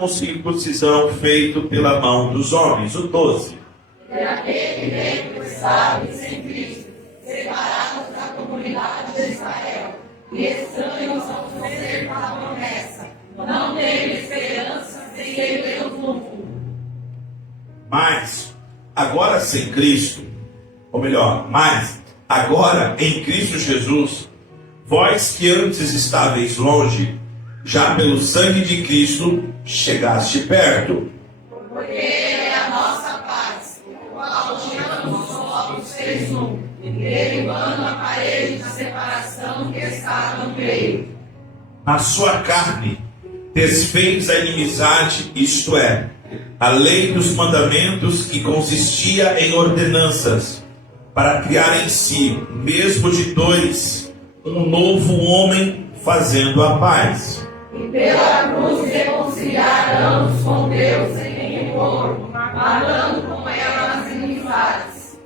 nenhuma circuncisão feita pela mão dos homens. O 12. E aquele reino estava sem Cristo, separados da comunidade de Israel, e estranhos ao conselho da promessa, não têm esperança sem Deus no mundo. Mas, agora sem Cristo, ou melhor, mas, agora em Cristo Jesus, vós que antes estáveis longe, já pelo sangue de Cristo chegaste perto. Porque Ele é a nossa paz, o qual de ambos os povos fez um, derribando a parede de separação que estava no meio. Na sua carne desfez a inimizade, isto é, a lei dos mandamentos que consistia em ordenanças, para criar em si, mesmo de dois, um novo homem, fazendo a paz. E pela cruz reconciliar ambos com Deus em um corpo, matando com ela as inimizades.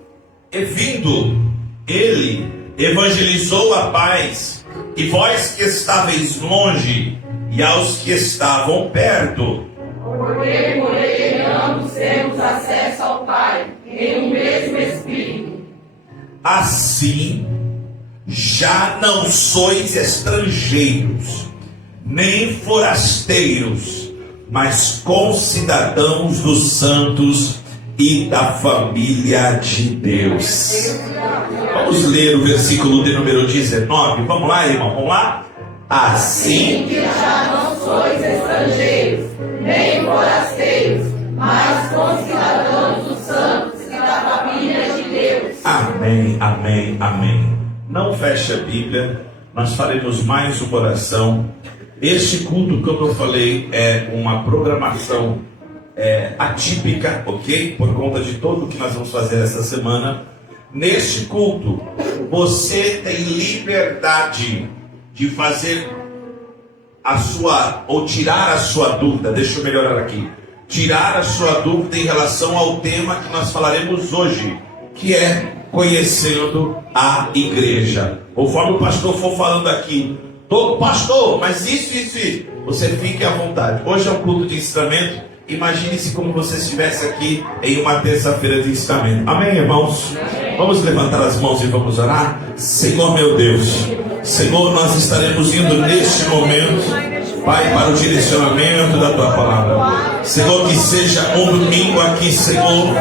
E vindo, ele evangelizou a paz, e vós que estáveis longe, e aos que estavam perto. Porque por ele ambos temos acesso ao Pai, em um mesmo Espírito. Assim, já não sois estrangeiros, nem forasteiros, mas concidadãos dos santos e da família de Deus. Vamos ler o versículo de número 19. Vamos lá, irmão, vamos lá? Assim que já não sois estrangeiros, nem forasteiros, mas concidadãos dos santos e da família de Deus. Amém, amém, amém. Não feche a Bíblia, nós faremos mais uma oração. Este culto, como eu falei, é uma programação atípica, ok? Por conta de tudo que nós vamos fazer essa semana. Neste culto, você tem liberdade de fazer a sua, ou tirar a sua dúvida. Deixa eu melhorar aqui. Tirar a sua dúvida em relação ao tema que nós falaremos hoje, que é conhecendo a igreja. Conforme o pastor for falando aqui, todo pastor, mas isso, você fique à vontade. Hoje é um culto de ensinamento. Imagine-se como você estivesse aqui em uma terça-feira de ensinamento. Amém, irmãos? Vamos levantar as mãos e vamos orar? Senhor meu Deus, Senhor, nós estaremos indo neste momento, Pai, para o direcionamento da Tua palavra. Senhor, que seja um domingo aqui, Senhor,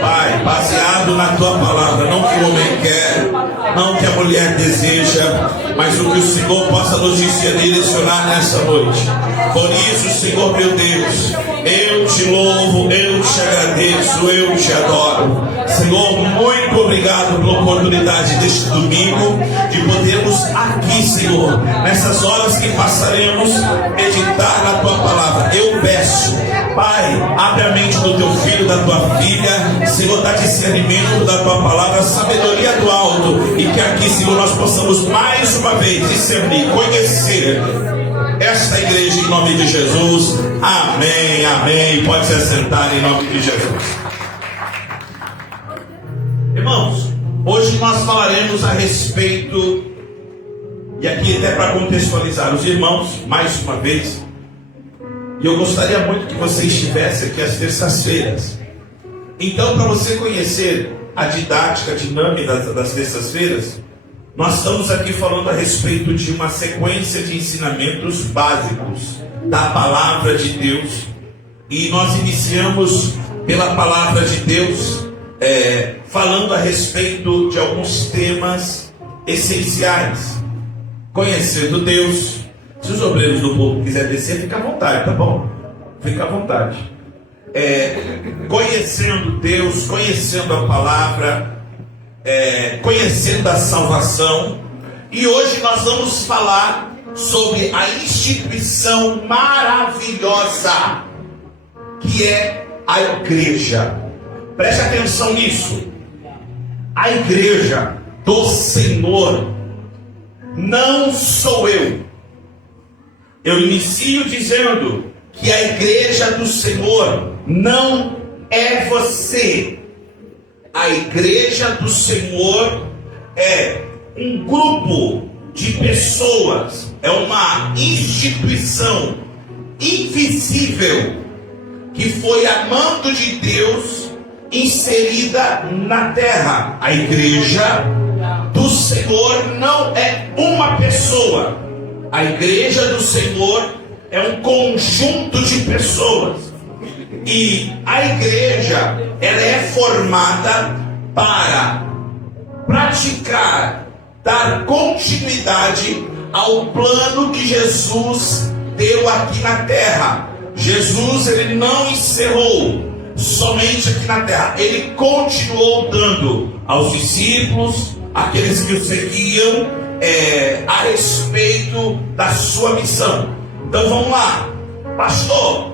Pai, baseado na Tua palavra, não que o homem quer, não que a mulher deseja, mas o que o Senhor possa nos direcionar nessa noite. Por isso, Senhor meu Deus, eu te louvo, eu te agradeço, eu te adoro. Senhor, muito obrigado pela oportunidade deste domingo, de podermos aqui, Senhor, nessas horas que passaremos, meditar na Tua palavra. Eu peço, Pai, abre a mente do Teu filho, da Tua filha, Senhor, dá discernimento da Tua palavra, sabedoria do alto, e que aqui, Senhor, nós possamos mais uma vez discernir, conhecer esta igreja em nome de Jesus. Amém, amém. Pode se assentar em nome de Jesus. Irmãos, hoje nós falaremos a respeito, e aqui até para contextualizar os irmãos, mais uma vez, e eu gostaria muito que você estivesse aqui às terças-feiras. Então, para você conhecer a didática, a dinâmica das terças-feiras, nós estamos aqui falando a respeito de uma sequência de ensinamentos básicos da palavra de Deus. E nós iniciamos pela palavra de Deus, falando a respeito de alguns temas essenciais. Conhecendo Deus. Se os obreiros do povo quiserem descer, fica à vontade, tá bom? Fica à vontade. Conhecendo Deus, conhecendo a palavra, conhecendo a salvação. E hoje nós vamos falar sobre a instituição maravilhosa que é a igreja. Preste atenção nisso. A igreja do Senhor não sou eu. Eu inicio dizendo que a igreja do Senhor não é você. A igreja do Senhor é um grupo de pessoas, é uma instituição invisível, que foi a mão de Deus inserida na terra. A igreja do Senhor não é uma pessoa. A igreja do Senhor é um conjunto de pessoas. E a igreja, ela é formada para praticar, dar continuidade ao plano que Jesus deu aqui na terra. Jesus, ele não encerrou somente aqui na terra, ele continuou dando aos discípulos, aqueles que o seguiam, a respeito da sua missão. Então vamos lá, pastor,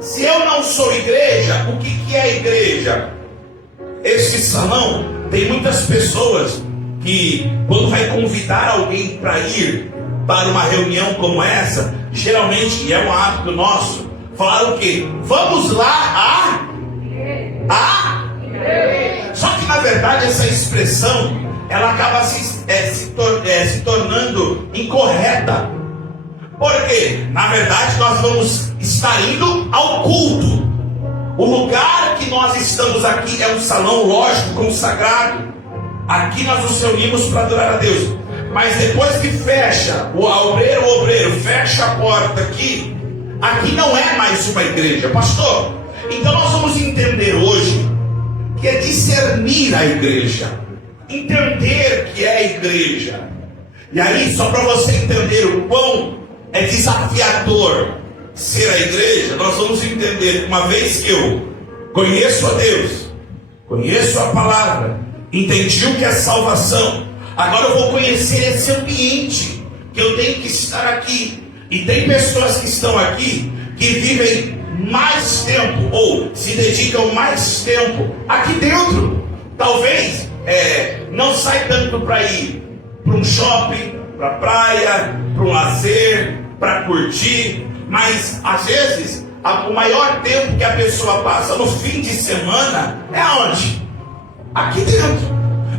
se eu não sou igreja, o que é igreja? Este salão tem muitas pessoas que, quando vai convidar alguém para ir para uma reunião como essa, geralmente, e é um hábito nosso, falar o quê? Vamos lá Só que na verdade essa expressão, ela acaba se tornando incorreta. Porque, na verdade, nós vamos estar indo ao culto. O lugar que nós estamos aqui é um salão, lógico, consagrado. Aqui nós nos reunimos para adorar a Deus. Mas depois que fecha, o obreiro fecha a porta aqui não é mais uma igreja, pastor. Então nós vamos entender hoje que é discernir a igreja, entender que é a igreja. E aí, só para você entender o quão é desafiador ser a igreja, nós vamos entender que uma vez que eu conheço a Deus, conheço a palavra, entendi o que é salvação, agora eu vou conhecer esse ambiente que eu tenho que estar aqui. E tem pessoas que estão aqui que vivem mais tempo ou se dedicam mais tempo aqui dentro. Talvez não sai tanto para ir para um shopping, para a praia, para um lazer, para curtir, mas às vezes o maior tempo que a pessoa passa no fim de semana é aonde? Aqui dentro.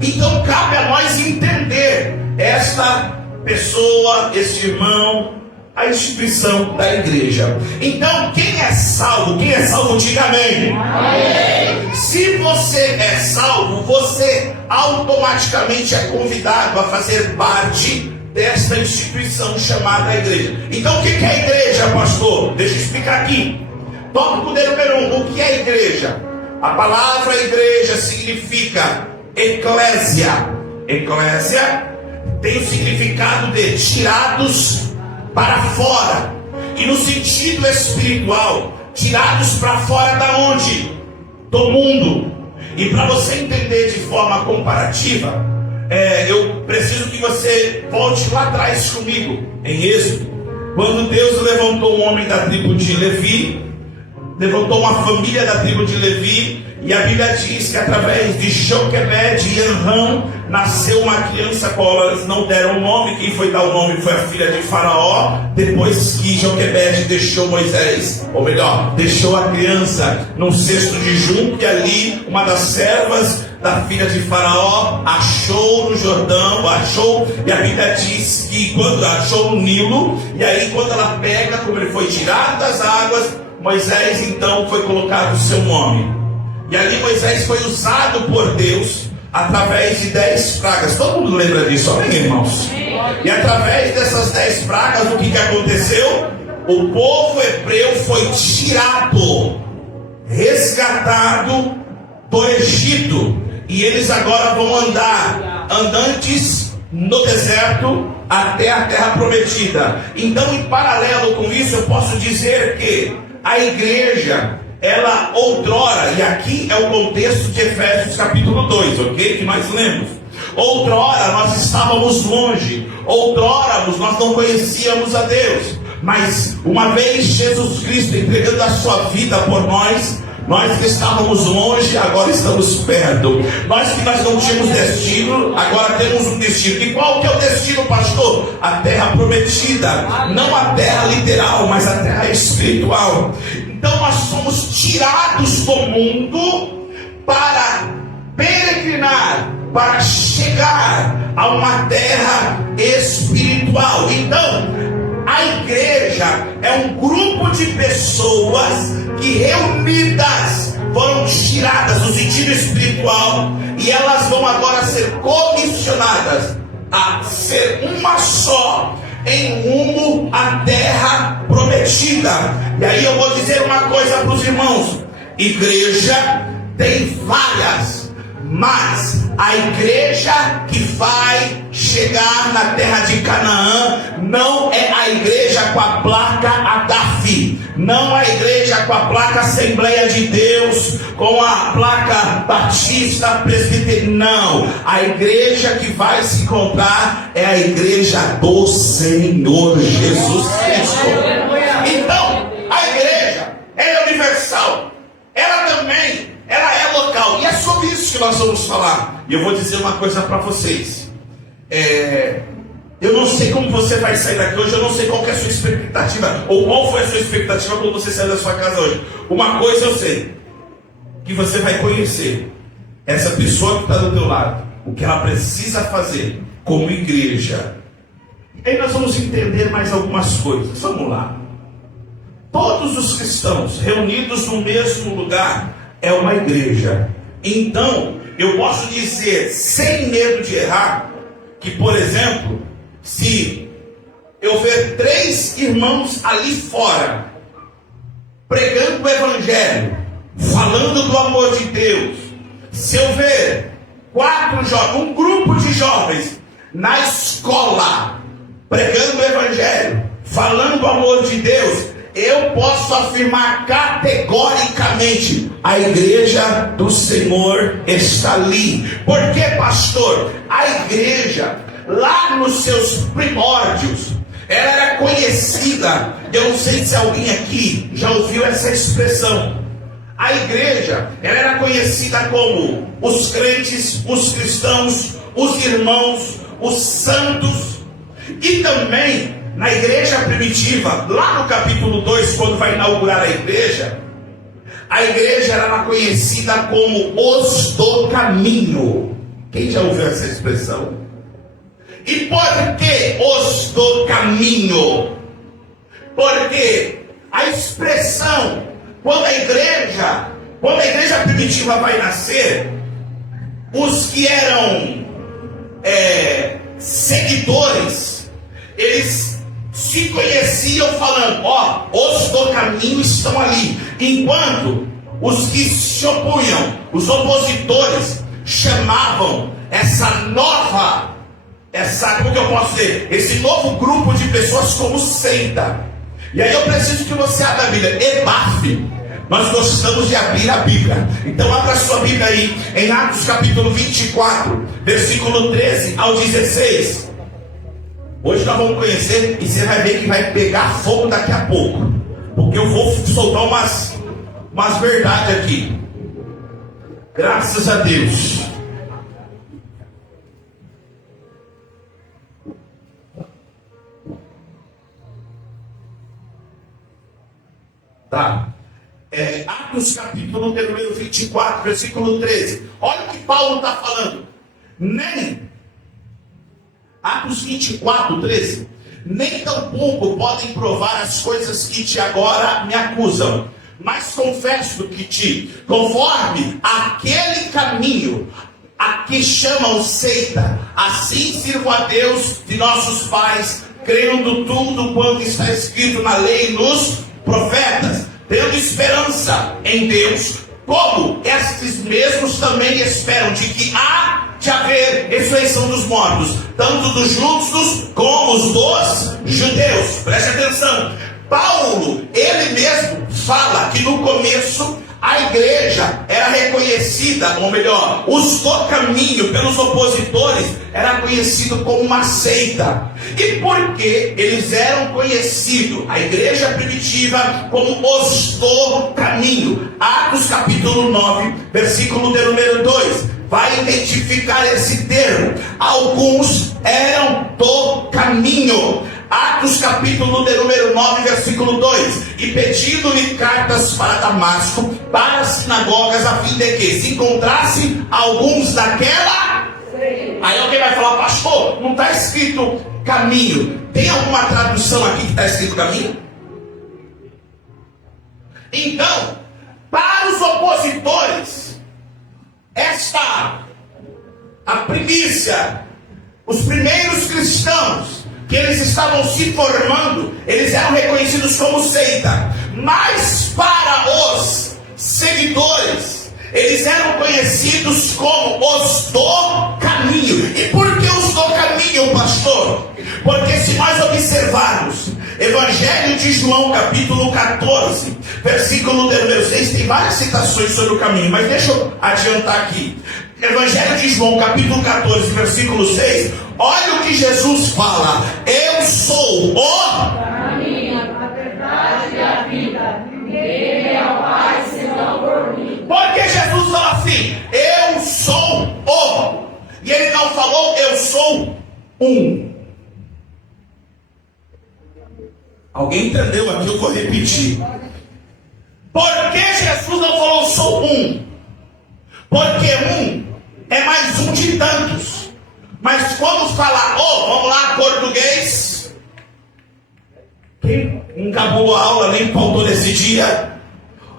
Então cabe a nós entender esta pessoa, esse irmão, a instituição da igreja. Então, quem é salvo, diga amém. Amém. Se você é salvo, você automaticamente é convidado a fazer parte desta instituição chamada igreja. Então, o que é a igreja, pastor? Deixa eu explicar aqui. Tópico número 1, o que é a igreja? A palavra igreja significa eclésia. Eclésia tem o significado de tirados para fora. E no sentido espiritual, tirados para fora da onde? Do mundo. E para você entender de forma comparativa, eu preciso que você volte lá atrás comigo, em Êxodo, quando Deus levantou um homem da tribo de Levi, levantou uma família da tribo de Levi, e a Bíblia diz que através de Joquebede e Anrão nasceu uma criança, qual elas não deram o nome. Quem foi dar o nome foi a filha de Faraó. Depois que Joquebede deixou Moisés, ou melhor, deixou a criança num cesto de junco, e ali uma das servas da filha de Faraó achou no Jordão, e a Bíblia diz que quando achou no Nilo, e aí quando ela pega, como ele foi tirado das águas, Moisés então foi colocado o seu nome. E ali Moisés foi usado por Deus através de 10 pragas. Todo mundo lembra disso, amém, irmãos? E através dessas 10 pragas, o que aconteceu? O povo hebreu foi tirado, resgatado do Egito. E eles agora vão andar andantes no deserto até a terra prometida. Então, em paralelo com isso, eu posso dizer que a igreja, ela outrora, e aqui é o contexto de Efésios capítulo 2, ok? Que nós lemos. Outrora nós estávamos longe, outrora nós não conhecíamos a Deus, mas uma vez Jesus Cristo entregando a sua vida por nós que estávamos longe, agora estamos perto. Nós não tínhamos destino, agora temos um destino. E qual que é o destino, pastor? A terra prometida. Não a terra literal, mas a terra espiritual. Então nós somos tirados do mundo para peregrinar, para chegar a uma terra espiritual. Então, A igreja é um grupo de pessoas que reunidas foram tiradas do sentido espiritual e elas vão agora ser comissionadas a ser uma só em rumo à terra prometida. E aí eu vou dizer uma coisa para os irmãos: igreja tem várias, mas a igreja que vai chegar na terra de Canaã não é a igreja com a placa ADAF, não a igreja com a placa Assembleia de Deus, com a placa Batista Presbiteriana, não. A igreja que vai se encontrar é a igreja do Senhor Jesus Cristo. Então, a igreja é universal, ela é local, e é sobre isso que nós vamos falar. E eu vou dizer uma coisa para vocês. Eu não sei como você vai sair daqui hoje, eu não sei qual que é a sua expectativa, ou qual foi a sua expectativa quando você saiu da sua casa hoje. Uma coisa eu sei, que você vai conhecer essa pessoa que está do teu lado, o que ela precisa fazer como igreja. E aí nós vamos entender mais algumas coisas. Vamos lá. Todos os cristãos reunidos no mesmo lugar é uma igreja. Então, eu posso dizer, sem medo de errar, que, por exemplo, se eu ver 3 irmãos ali fora, pregando o evangelho, falando do amor de Deus, se eu ver 4 jovens, um grupo de jovens, na escola, pregando o evangelho, falando do amor de Deus, eu posso afirmar categoricamente: a igreja do Senhor está ali. Por quê, pastor? A igreja, lá nos seus primórdios, ela era conhecida, eu não sei se alguém aqui já ouviu essa expressão. A igreja, ela era conhecida como os crentes, os cristãos, os irmãos, os santos. E também na igreja primitiva, lá no capítulo 2, quando vai inaugurar a igreja era conhecida como os do caminho. Quem já ouviu essa expressão? E por que os do caminho? Porque a expressão, quando a igreja primitiva vai nascer, os que eram seguidores, eles se conheciam falando: ó, os do caminho estão ali. Enquanto os que se opunham, os opositores, chamavam como que eu posso dizer, esse novo grupo de pessoas como seita. E aí eu preciso que você abra a Bíblia. EBAF. Nós gostamos de abrir a Bíblia. Então abra a sua Bíblia aí em Atos capítulo 24, versículo 13 ao 16. Hoje nós vamos conhecer e você vai ver que vai pegar fogo daqui a pouco, porque eu vou soltar umas verdades aqui. Graças a Deus. Tá? Atos capítulo número 24, versículo 13. Olha o que Paulo está falando. Atos 24, 13. Nem tampouco podem provar as coisas que te agora me acusam, mas confesso que conforme aquele caminho a que chamam seita, assim sirvo a Deus de nossos pais, crendo tudo quanto está escrito na lei e nos profetas, tendo esperança em Deus, como estes mesmos também esperam de que há de haver ressurreição dos mortos, tanto dos justos como os dos judeus. Preste atenção. Paulo, ele mesmo fala que no começo a igreja era reconhecida, ou melhor, os do caminho pelos opositores era conhecido como uma seita. E por que eles eram conhecidos, a igreja primitiva, como os do caminho? Atos capítulo 9, versículo de número 2 vai identificar esse termo. Alguns eram do caminho. Atos capítulo de número 9, versículo 2. E pedindo-lhe cartas para Damasco, para as sinagogas, a fim de que se encontrassem alguns daquela. Aí alguém vai falar, pastor, não está escrito caminho. Tem alguma tradução aqui que está escrito caminho? Então, para os opositores, a primícia, os primeiros cristãos, que eles estavam se formando, eles eram reconhecidos como seita. Mas para os seguidores, eles eram conhecidos como os do caminho. E por que os do caminho, pastor? Porque se nós observarmos Evangelho de João, capítulo 14, versículo número 6, tem várias citações sobre o caminho, mas deixa eu adiantar aqui. Evangelho de João, capítulo 14, versículo 6, olha o que Jesus fala: eu sou o caminho, a verdade e a vida. Ninguém vem ao Pai senão por mim. Porque Jesus fala assim: eu sou o. E ele não falou eu sou um. Alguém entendeu aqui? Eu vou repetir. Por que Jesus não falou sou um? Porque um é mais um de tantos. Mas quando fala vamos lá, português. Quem acabou a aula, nem faltou nesse dia.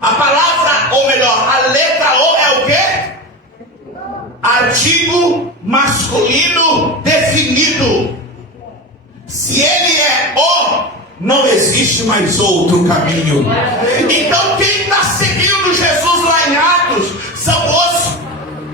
A palavra, ou melhor, a letra O é o quê? Artigo masculino definido. Se ele é o, não existe mais outro caminho. Então quem está seguindo Jesus lá em Atos são os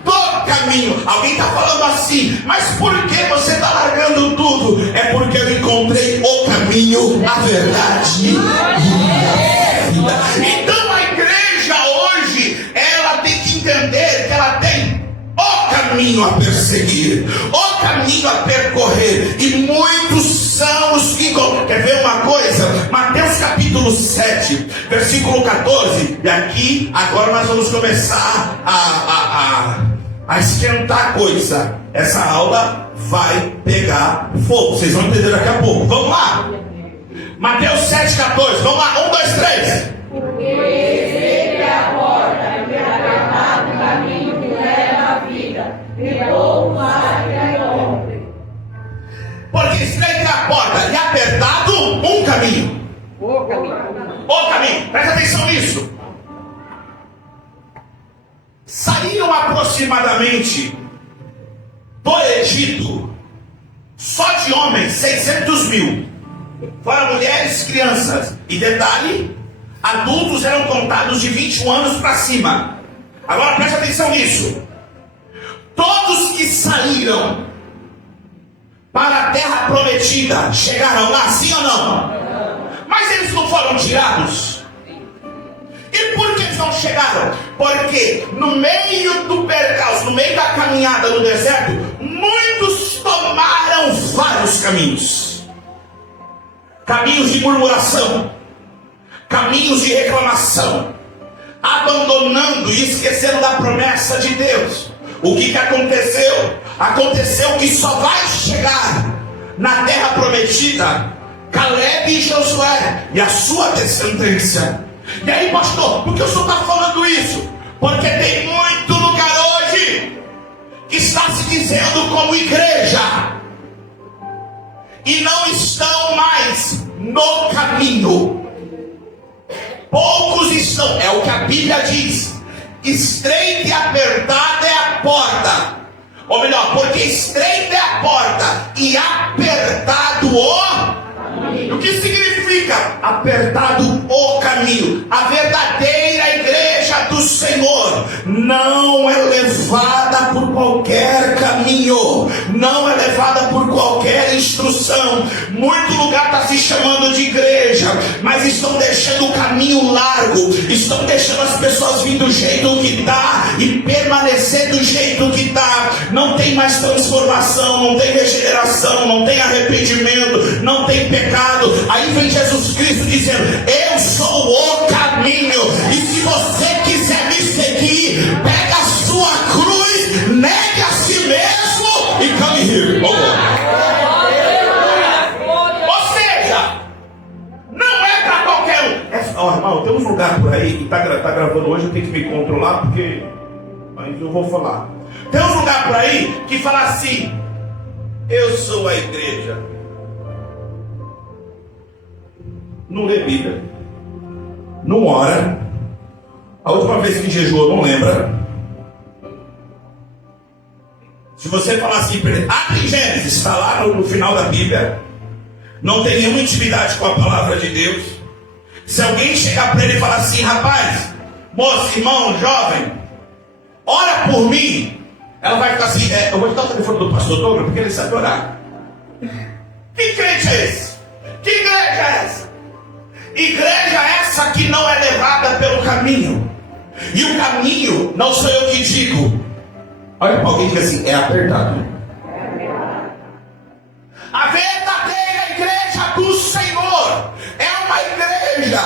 do caminho. Alguém está falando assim, mas por que você está largando tudo? É porque eu encontrei o caminho, a verdade e a vida. Então a igreja hoje, ela tem que entender que ela tem o caminho a perseguir, o caminho a percorrer, e muitos são os que encontram. Quer ver uma coisa? Mateus capítulo 7, versículo 14, e aqui agora nós vamos começar a esquentar a coisa. Essa aula vai pegar fogo, vocês vão entender daqui a pouco. Vamos lá, Mateus 7, 14, vamos lá, 1, 2, 3. Porque estreita é a porta, e apertado o caminho que leva à vida, e poucos há que a encontrem. Porque estreita é a porta e apertado um caminho. O caminho. O caminho, presta atenção nisso. Saíram aproximadamente do Egito, só de homens, 600 mil. Fora mulheres, crianças. E detalhe, adultos eram contados de 21 anos para cima. Agora presta atenção nisso. Todos que saíram para a terra prometida chegaram lá, sim ou não? Mas eles não foram tirados. E por que eles não chegaram? Porque no meio do percalço, no meio da caminhada no deserto, muitos tomaram vários caminhos. Caminhos de murmuração, caminhos de reclamação, abandonando e esquecendo da promessa de Deus. O que aconteceu? Aconteceu que só vai chegar na terra prometida Caleb e Josué e a sua descendência. E aí, pastor, por que o senhor está falando isso? Porque tem muito lugar hoje que está se dizendo como igreja e não estão mais no caminho. Poucos estão, é o que a Bíblia diz. Estreita e apertada é a porta. Ou melhor, porque estreita é a porta e apertado o que significa apertado o caminho? A verdadeira igreja do Senhor não é levada por qualquer caminho, não é levada por qualquer instrução. Muito lugar está se chamando de igreja, mas estão deixando o caminho largo, estão deixando as pessoas vir do jeito que está e permanecer do jeito que está. Não tem mais transformação, não tem regeneração, não tem arrependimento, não tem pecado. Aí vem Jesus Cristo dizendo: eu sou o caminho, e se você quiser me seguir, pega a sua cruz, negue a si mesmo e come here. Ou seja, não é para qualquer um. Irmão, tem um lugar por aí que está gravando hoje, eu tenho que me controlar porque caminhos, eu vou falar. Tem um lugar por aí que fala assim: eu sou a igreja. Não lê Bíblia, não ora. A última vez que jejuou não lembra. Se você falar assim, abre Gênesis, está lá no final da Bíblia, não tem nenhuma intimidade com a palavra de Deus. Se alguém chegar para ele e falar assim: rapaz, moço, irmão, jovem, ora por mim, ela vai ficar assim: eu vou te dar o telefone do pastor Douglas, porque ele sabe orar. Que crente é esse? Que igreja é essa? Igreja essa que não é levada pelo caminho. E o caminho não sou eu que digo. Olha para alguém e diga assim: é apertado. A verdadeira igreja do Senhor é uma igreja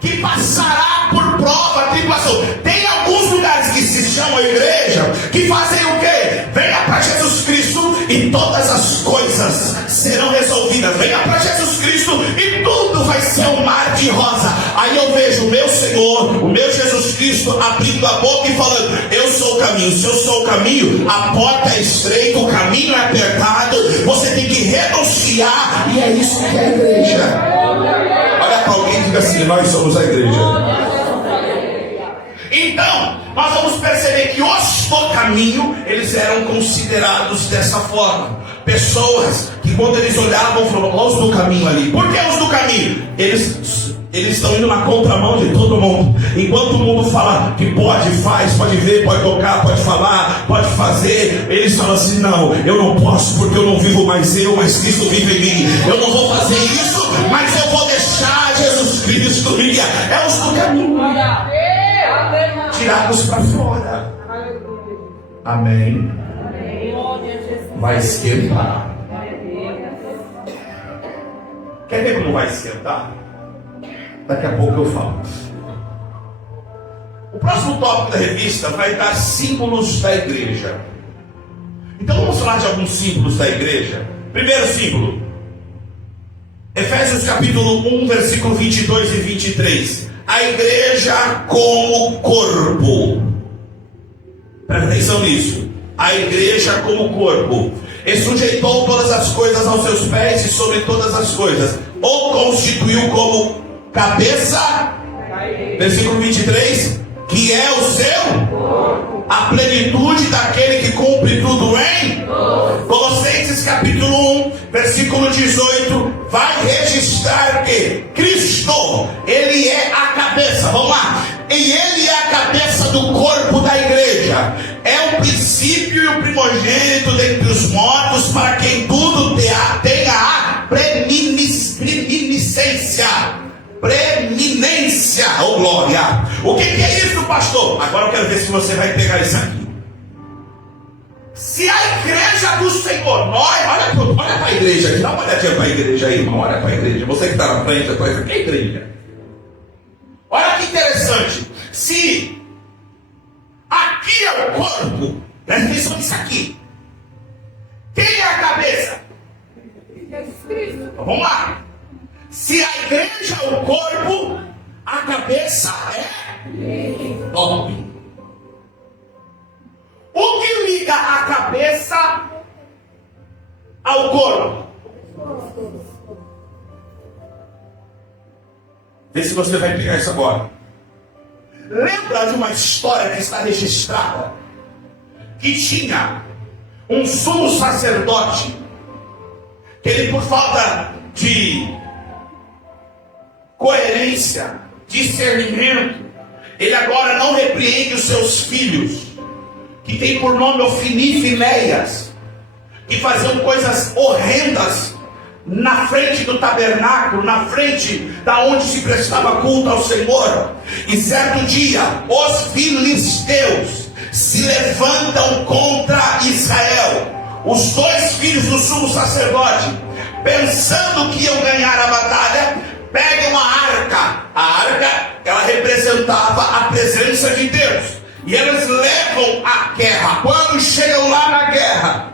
que passará por prova, tribulação. Tem alguns lugares que se chamam igreja que fazem o quê? Venha para Jesus Cristo e todas as coisas serão resolvidas. Venha para Jesus Cristo e tudo vai ser um mar de rosa. Aí eu vejo o meu Senhor, o meu Jesus Cristo abrindo a boca e falando: eu sou o caminho. Se eu sou o caminho, a porta é estreita, o caminho é apertado, você tem que renunciar. E é isso que é a igreja. Olha para alguém e diga assim: nós somos a igreja. Então, nós vamos perceber que os do caminho, eles eram considerados dessa forma. Pessoas que quando eles olhavam, falavam: olha os do caminho ali. Por que os do caminho? Eles estão indo na contramão de todo mundo. Enquanto o mundo fala que pode, faz, pode ver, pode tocar, pode falar, pode fazer, eles falam assim: não, eu não posso porque eu não vivo mais eu, mas Cristo vive em mim. Eu não vou fazer isso, mas eu vou deixar Jesus Cristo me guiar. É os do caminho, tirados para fora. Amém. Vai esquentar. Quer ver como vai esquentar? Daqui a pouco eu falo. O próximo tópico da revista vai dar símbolos da igreja. Então vamos falar de alguns símbolos da igreja. Primeiro símbolo, Efésios capítulo 1, versículo 22 e 23. A igreja como corpo. Presta atenção nisso. A igreja como corpo. E sujeitou todas as coisas aos seus pés e sobre todas as coisas. Ou constituiu como cabeça, versículo 23, que é o seu, a plenitude daquele que cumpre tudo em Colossenses capítulo 1, versículo 18, vai registrar que Cristo, Ele é a cabeça, vamos lá, e Ele é a cabeça do corpo da igreja, é o princípio e o primogênito dentre os mortos, para quem tudo tenha a preeminência, oh glória. O que é isso, pastor? Agora eu quero ver se você vai pegar isso aqui. Se a igreja do Senhor, olha para a igreja aqui, dá uma olhadinha para a igreja aí, irmão, olha para a igreja, você que está na frente, que é igreja? Olha que interessante, se aqui é o corpo, presta atenção nisso aqui, quem é a cabeça? Jesus Cristo. Então, vamos lá. Se a igreja é o corpo, a cabeça é top. O que liga a cabeça ao corpo? Vê se você vai pegar isso agora. Lembra de uma história que está registrada? Que tinha um sumo sacerdote, que ele, por falta de coerência, discernimento, ele agora não repreende os seus filhos, que tem por nome Ofni e Finéias, que faziam coisas horrendas na frente do tabernáculo, na frente da onde se prestava culto ao Senhor. E certo dia os filisteus se levantam contra Israel. Os dois filhos do sumo sacerdote, pensando que iam ganhar a batalha, pegam a arca. A arca, ela representava a presença de Deus, e eles levam a guerra. Quando chegam lá na guerra,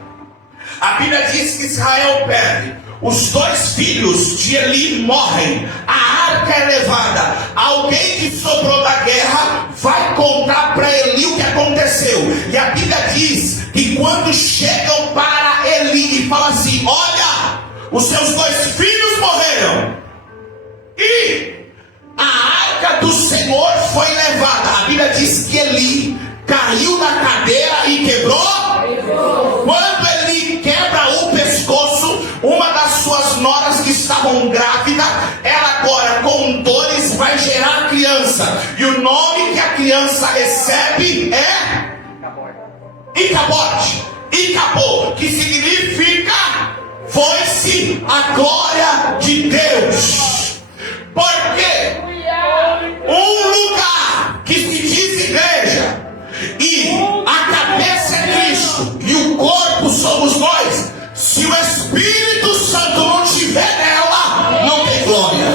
a Bíblia diz que Israel perde. os 2 filhos de Eli morrem, a arca é levada, alguém que sobrou da guerra vai contar para Eli o que aconteceu. E a Bíblia diz que quando chegam para Eli e falam assim: olha, os seus 2 filhos morreram e a arca do Senhor foi levada. A Bíblia diz que Eli caiu na cadeira e quebrou. Quando Eli quebra o pescoço, uma das suas noras que estavam grávida, ela agora com dores vai gerar criança. E o nome que a criança recebe é Icabote. Icabô, que significa foi-se a glória de Deus. Porque um lugar que se diz igreja e a cabeça é Cristo e o corpo somos nós, se o Espírito Santo não estiver nela, não tem glória.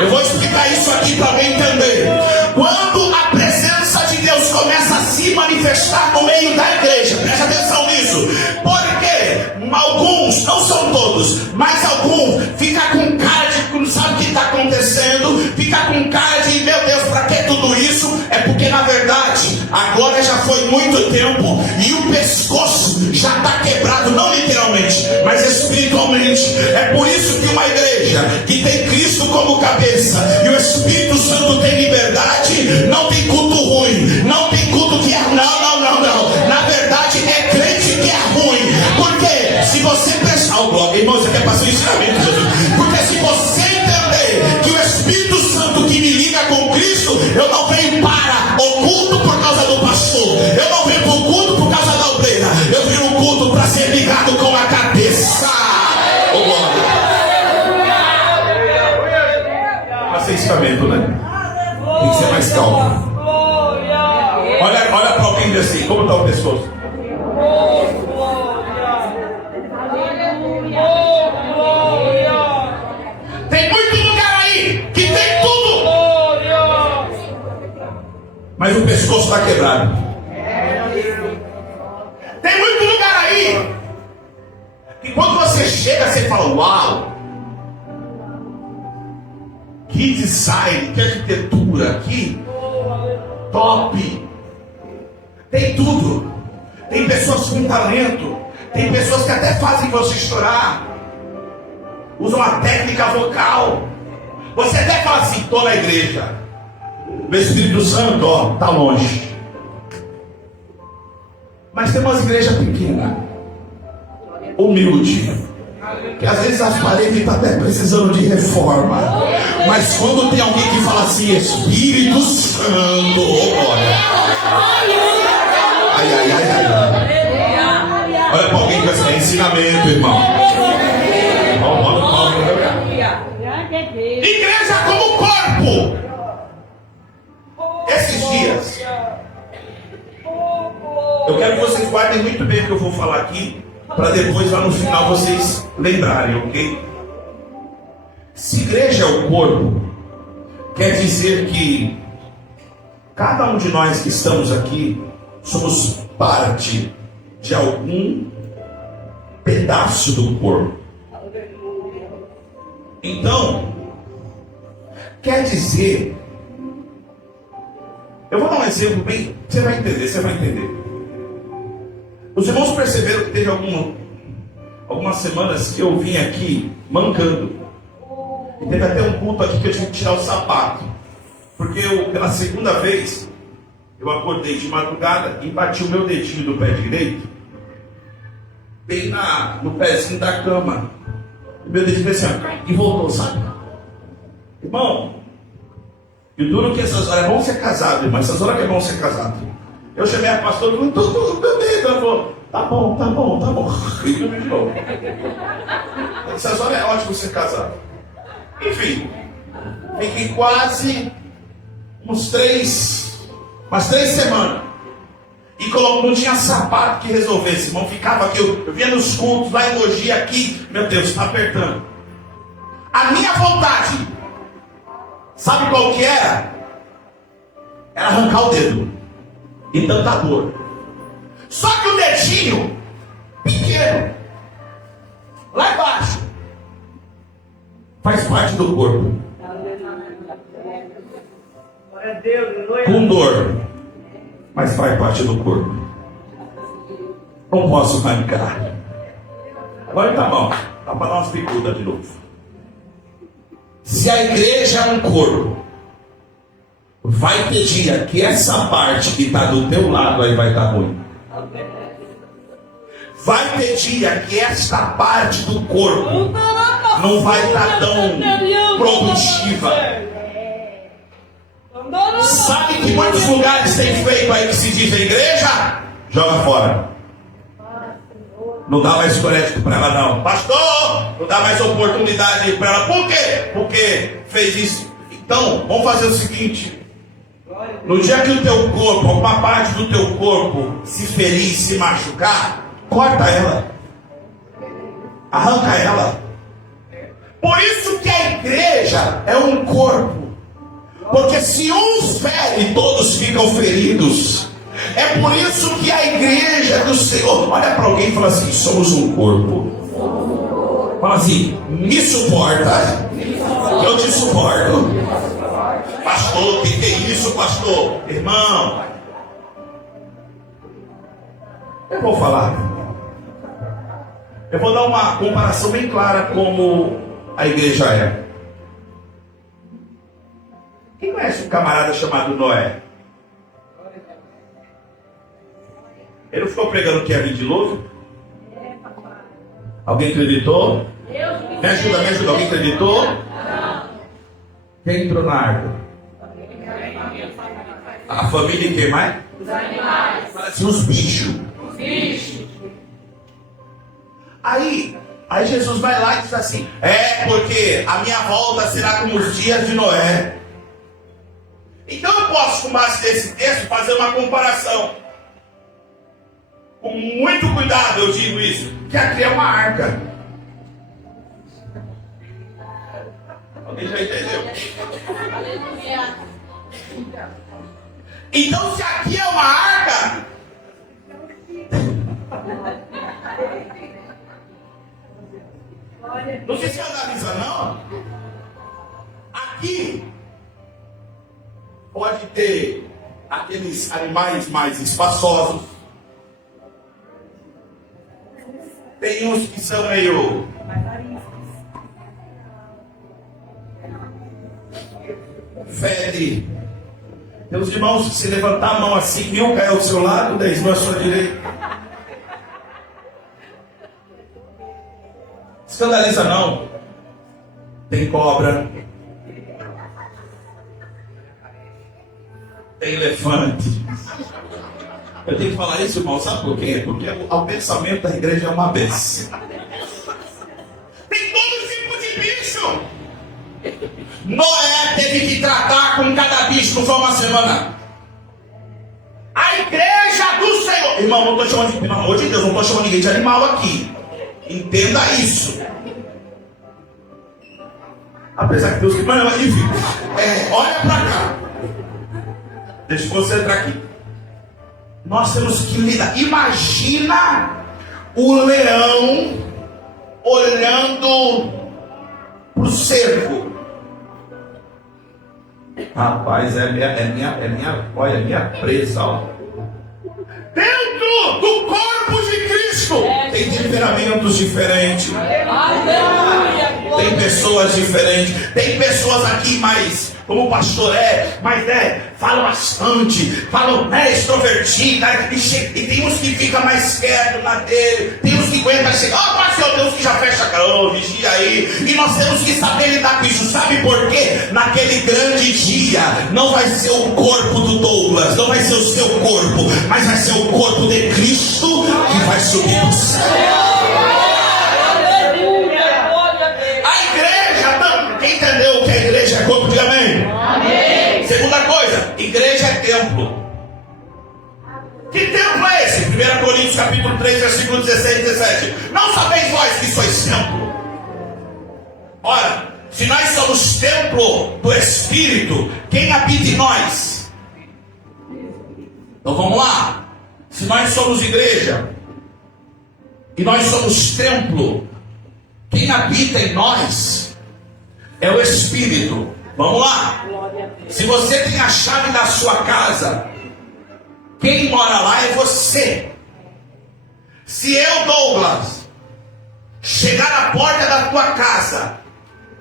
Eu vou explicar isso aqui para alguém entender. Quando a presença de Deus começa a se manifestar no meio da igreja, preste atenção nisso, porque alguns, não são todos, mas alguns fica com cara de que não sabe o que está acontecendo, fica com cara de, meu Deus, para que tudo isso? É porque na verdade agora já foi muito tempo e o pescoço já está quebrado, não literalmente, mas espiritualmente. É por isso que uma igreja que tem Cristo como cabeça e o Espírito Santo tem liberdade, não tem culto ruim, não tem culto que é não. Na verdade é crente que é ruim. Porque se você prestar o blog, irmão, você quer passar o ensinamento, Jesus? Porque se você entender que o Espírito Santo que me liga com Cristo, eu não venho para o culto por causa do pastor, eu não venho para o culto por causa da obreira, eu venho no culto para ser ligado com a cabeça. Oh, glória. Faça ensinamento, né? Tem que ser mais calmo. Olha para alguém e diz assim: como está o pescoço? Tem muito lugar aí que tem tudo, mas o pescoço está quebrado. Tem muito lugar aí que quando você chega, você fala: uau, que design, que arquitetura, que top. Tem tudo. Tem pessoas com talento. Tem pessoas que até fazem você chorar. Usam a técnica vocal. Você até fala assim: estou na igreja. O Espírito Santo, ó, está longe. Mas tem umas igrejas pequenas, humilde, que às vezes as paredes estão até precisando de reforma. Mas quando tem alguém que fala assim: Espírito Santo, olha. Ai. Olha para alguém que vai ser ensinamento, irmão. Igreja como corpo. Esses dias, eu quero que vocês guardem muito bem o que eu vou falar aqui, para depois lá no final vocês lembrarem, ok? Se igreja é o corpo, quer dizer que cada um de nós que estamos aqui somos parte de algum pedaço do corpo. Então, quer dizer, eu vou dar um exemplo bem, você vai entender. Os irmãos perceberam que teve algumas semanas que eu vim aqui mancando. E teve até um culto aqui que eu tive que tirar o sapato. Porque pela segunda vez, eu acordei de madrugada e bati o meu dedinho do pé direito bem no pezinho da cama. O meu dedinho fez assim, e voltou, sabe? Irmão, e duro que essas horas é bom ser casado, irmão. Essas horas que é bom ser casado. Eu chamei a pastora e falei: tudo bem. Ela falou: tá bom. E dormi de novo. Essas horas é ótimo ser casado. Enfim, fiquei quase umas 3 semanas. E não tinha sapato que resolvesse, irmão. Ficava aqui, eu vinha nos cultos, lá em Logia, aqui, meu Deus, está apertando. A minha vontade, sabe qual que era? Era arrancar o dedo. E tanta dor. Só que o dedinho, pequeno. lá embaixo, faz parte do corpo. Com dor, mas faz parte do corpo. Não posso arrancar. Agora tá bom, dá para dar umas bicudas de novo. Se a igreja é um corpo, vai ter dia que essa parte que está do teu lado aí vai estar ruim. Vai ter dia que esta parte do corpo não vai estar tão produtiva. Sabe que muitos lugares tem feito aí que se diz igreja? Joga fora. Não dá mais crédito para ela não. Pastor, não dá mais oportunidade para ela. Por quê? Porque fez isso. Então, vamos fazer o seguinte. No dia que o teu corpo, alguma parte do teu corpo se ferir, se machucar, corta ela. Arranca ela. Por isso que a igreja é um corpo. Porque se um fere, todos ficam feridos. É por isso que a igreja do Senhor, olha para alguém e fala assim: somos um corpo. Fala assim: me suporta, eu te suporto. Pastor, o que é isso, pastor? Irmão, eu vou falar. Eu vou dar uma comparação bem clara como a igreja é. Quem conhece um camarada chamado Noé? Ele não ficou pregando que ia vir de novo? Alguém acreditou? Me ajuda. Alguém acreditou? Quem entrou na arca? A família e quem mais? Os animais. Assim, os bichos. Os bichos. Aí Jesus vai lá e diz assim: é porque a minha volta será como os dias de Noé. Então eu posso, com base nesse texto, fazer uma comparação. Com muito cuidado eu digo isso, que aqui é uma arca. Alguém já entendeu? Então se aqui é uma arca, não se escandaliza não. Aqui pode ter aqueles animais mais espaçosos. Tem uns que são meio fede. Tem os irmãos que se levantar a mão assim, 1000 cai ao seu lado, 10.000 à sua direita. Escandaliza não. Tem cobra. Tem elefante. Eu tenho que falar isso, irmão, sabe por quê? Porque o pensamento da igreja é uma benção. Tem todo tipo de bicho. Noé teve que tratar com cada bicho, não foi uma semana. A igreja do Senhor, irmão, não estou chamando de, pelo amor de Deus, não estou chamando ninguém de animal aqui. Entenda isso. Apesar que Deus que manda, enfim, olha para cá. Deixa eu concentrar aqui. Nós temos que lidar. Imagina o leão olhando para o cerco. Rapaz, é minha presa, ó. Dentro do corpo de Cristo tem temperamentos diferentes. Tem pessoas diferentes. Tem pessoas aqui mais, como o pastor fala bastante, fala extrovertido, e tem uns que fica mais quieto na dele, tem uns que aguenta chegar, pastor, tem uns que já fecha a cara, vigia aí, e nós temos que saber lidar com isso. Sabe por quê? Naquele grande dia não vai ser o corpo do Douglas, não vai ser o seu corpo, mas vai ser o corpo de Cristo que vai subir para o céu. Quem entendeu que a igreja é corpo, diga amém. Amém. Segunda coisa, igreja é templo. Que templo é esse? 1 Coríntios capítulo 3, versículo 16 e 17. Não sabeis vós que sois templo? Ora, se nós somos templo do Espírito, quem habita em nós? Então vamos lá. Se nós somos igreja, e nós somos templo, Quem habita em nós é o Espírito. Vamos lá. Se você tem a chave da sua casa, quem mora lá é você. Se eu, Douglas, chegar à porta da tua casa,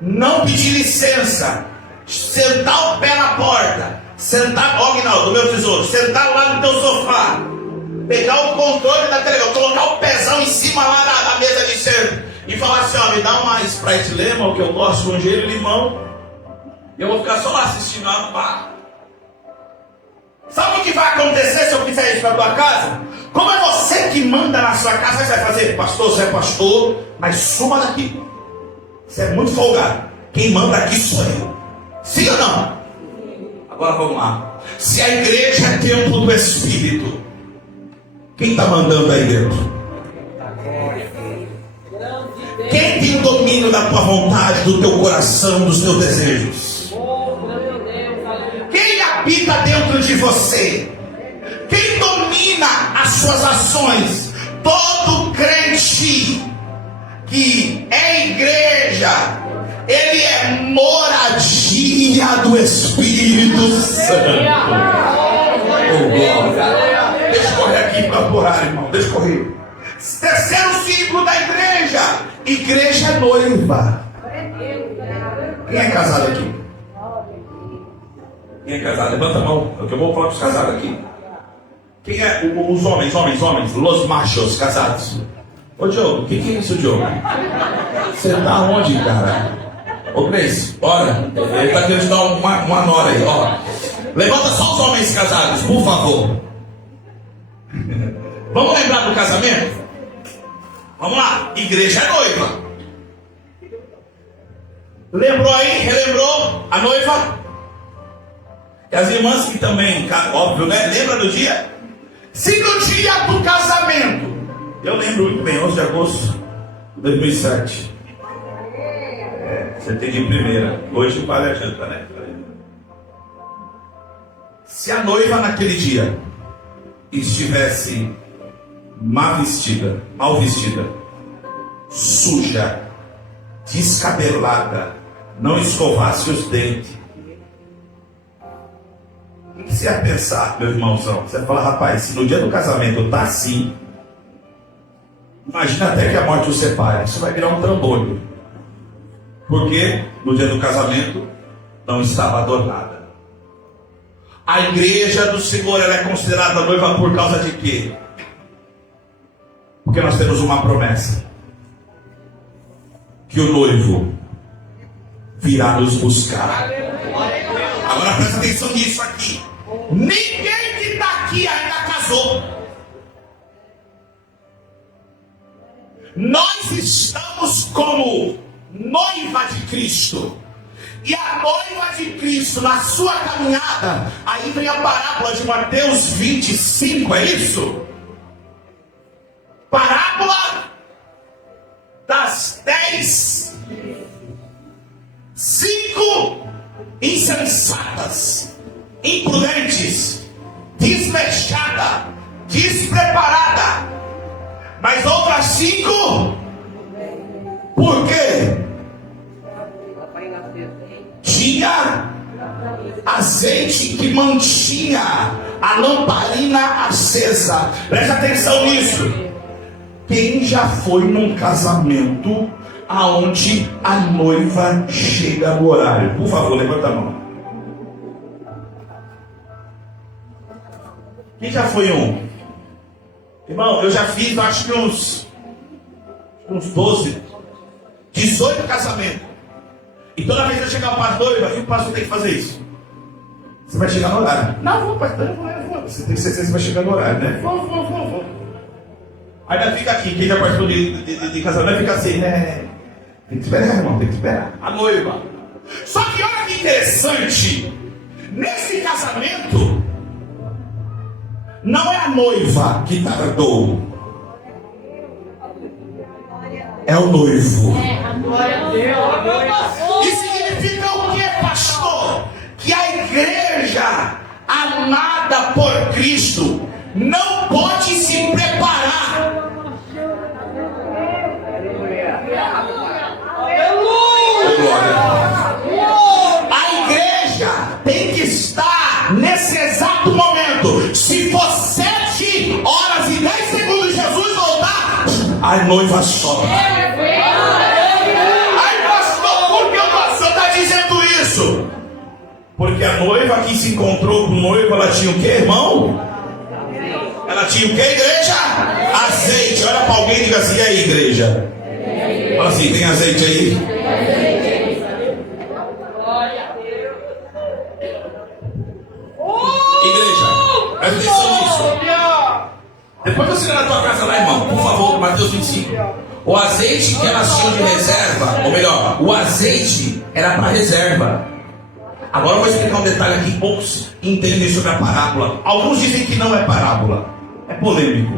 não pedir licença, sentar o pé na porta, sentar, ó Guinaldo, meu tesouro, sentar lá no teu sofá, pegar o controle da televisão, colocar o pezão em cima lá na mesa de centro e falar assim, ó, me dá uma Sprite Lemon, que eu gosto com gelo e limão, e eu vou ficar só lá assistindo a pá. Sabe o que vai acontecer se eu fizer isso na tua casa? Como é você que manda na sua casa, você vai fazer? Pastor, você é pastor, mas suma daqui. Você é muito folgado. Quem manda aqui sou eu. Sim ou não? Agora vamos lá. Se a igreja é templo do Espírito, quem está mandando aí dentro? Quem tem o domínio da tua vontade, do teu coração, dos teus desejos? Quem habita dentro de você? Quem domina as suas ações? Todo crente que é igreja, ele é moradia do Espírito Santo. Oh, glória. Deixa eu correr aqui para adorar, irmão. Deixa eu correr. Terceiro símbolo da igreja. Igreja é noiva. Quem é casado aqui? Quem é casado? Levanta a mão. É o que eu vou falar para os casados aqui. Quem é os homens, los machos casados? Ô Diogo, o que é isso, Diogo? Você tá onde, cara? Ô Grace, olha, ele tá querendo te dar uma nora aí, ó. Levanta só os homens casados, por favor. Vamos lembrar do casamento? Vamos lá, igreja é noiva. Lembrou aí? Relembrou a noiva? E as irmãs que também, óbvio, né? Lembra do dia? Se no dia do casamento, eu lembro muito bem, 11 de agosto de 2007. Você tem de primeira. Hoje vale a janta, né? Se a noiva naquele dia estivesse mal vestida, suja, descabelada, não escovasse os dentes, o que você ia pensar, meu irmãozão? Você ia falar, rapaz, se no dia do casamento tá assim, imagina até que a morte o separe. Isso vai virar um trambolho. Porque no dia do casamento não estava adornada. A igreja do Senhor, ela é considerada noiva por causa de quê? Porque nós temos uma promessa. Que o noivo virá nos buscar. Agora presta atenção nisso aqui. Ninguém que está aqui ainda casou. Nós estamos como noiva de Cristo. E a noiva de Cristo, na sua caminhada, aí vem a parábola de Mateus 25, é isso? Parábola das 10, 5 insensatas, imprudentes, desleixada, despreparada, mas outras 5, por quê? Tinha azeite que mantinha a lamparina acesa. Presta atenção nisso. Quem já foi num casamento aonde a noiva chega no horário? Por favor, levanta a mão. Quem já foi um? Irmão, eu já fiz, acho que uns 12, 18 casamentos. E toda vez que eu chegar para a noiva, e o pastor tem que fazer isso? Você vai chegar no horário. Não, vou, pastor, vou. Você tem que ser, você vai chegar no horário, né? Vou. Ainda fica aqui, quem já participou de casamento fica assim, né? Tem que esperar, irmão, tem que esperar. A noiva. Só que olha que interessante. Nesse casamento, não é a noiva que tardou. É o noivo. Isso significa o que, pastor? Que a igreja amada por Cristo não pode se preparar. a noiva só. Ai, pastor, por que o pastor está dizendo isso? Porque a noiva que se encontrou com o noivo, ela tinha o que, irmão? Ela tinha o que, igreja? Azeite. Olha para alguém e diga assim: e aí, igreja? Fala assim: tem azeite aí? Igreja, presta atenção nisso. Depois você vai na tua casa lá, irmão, por favor, Mateus 25. O azeite que elas tinham de reserva, ou melhor, o azeite era para reserva. Agora eu vou explicar um detalhe aqui, poucos entendem sobre a parábola. Alguns dizem que não é parábola, é polêmico.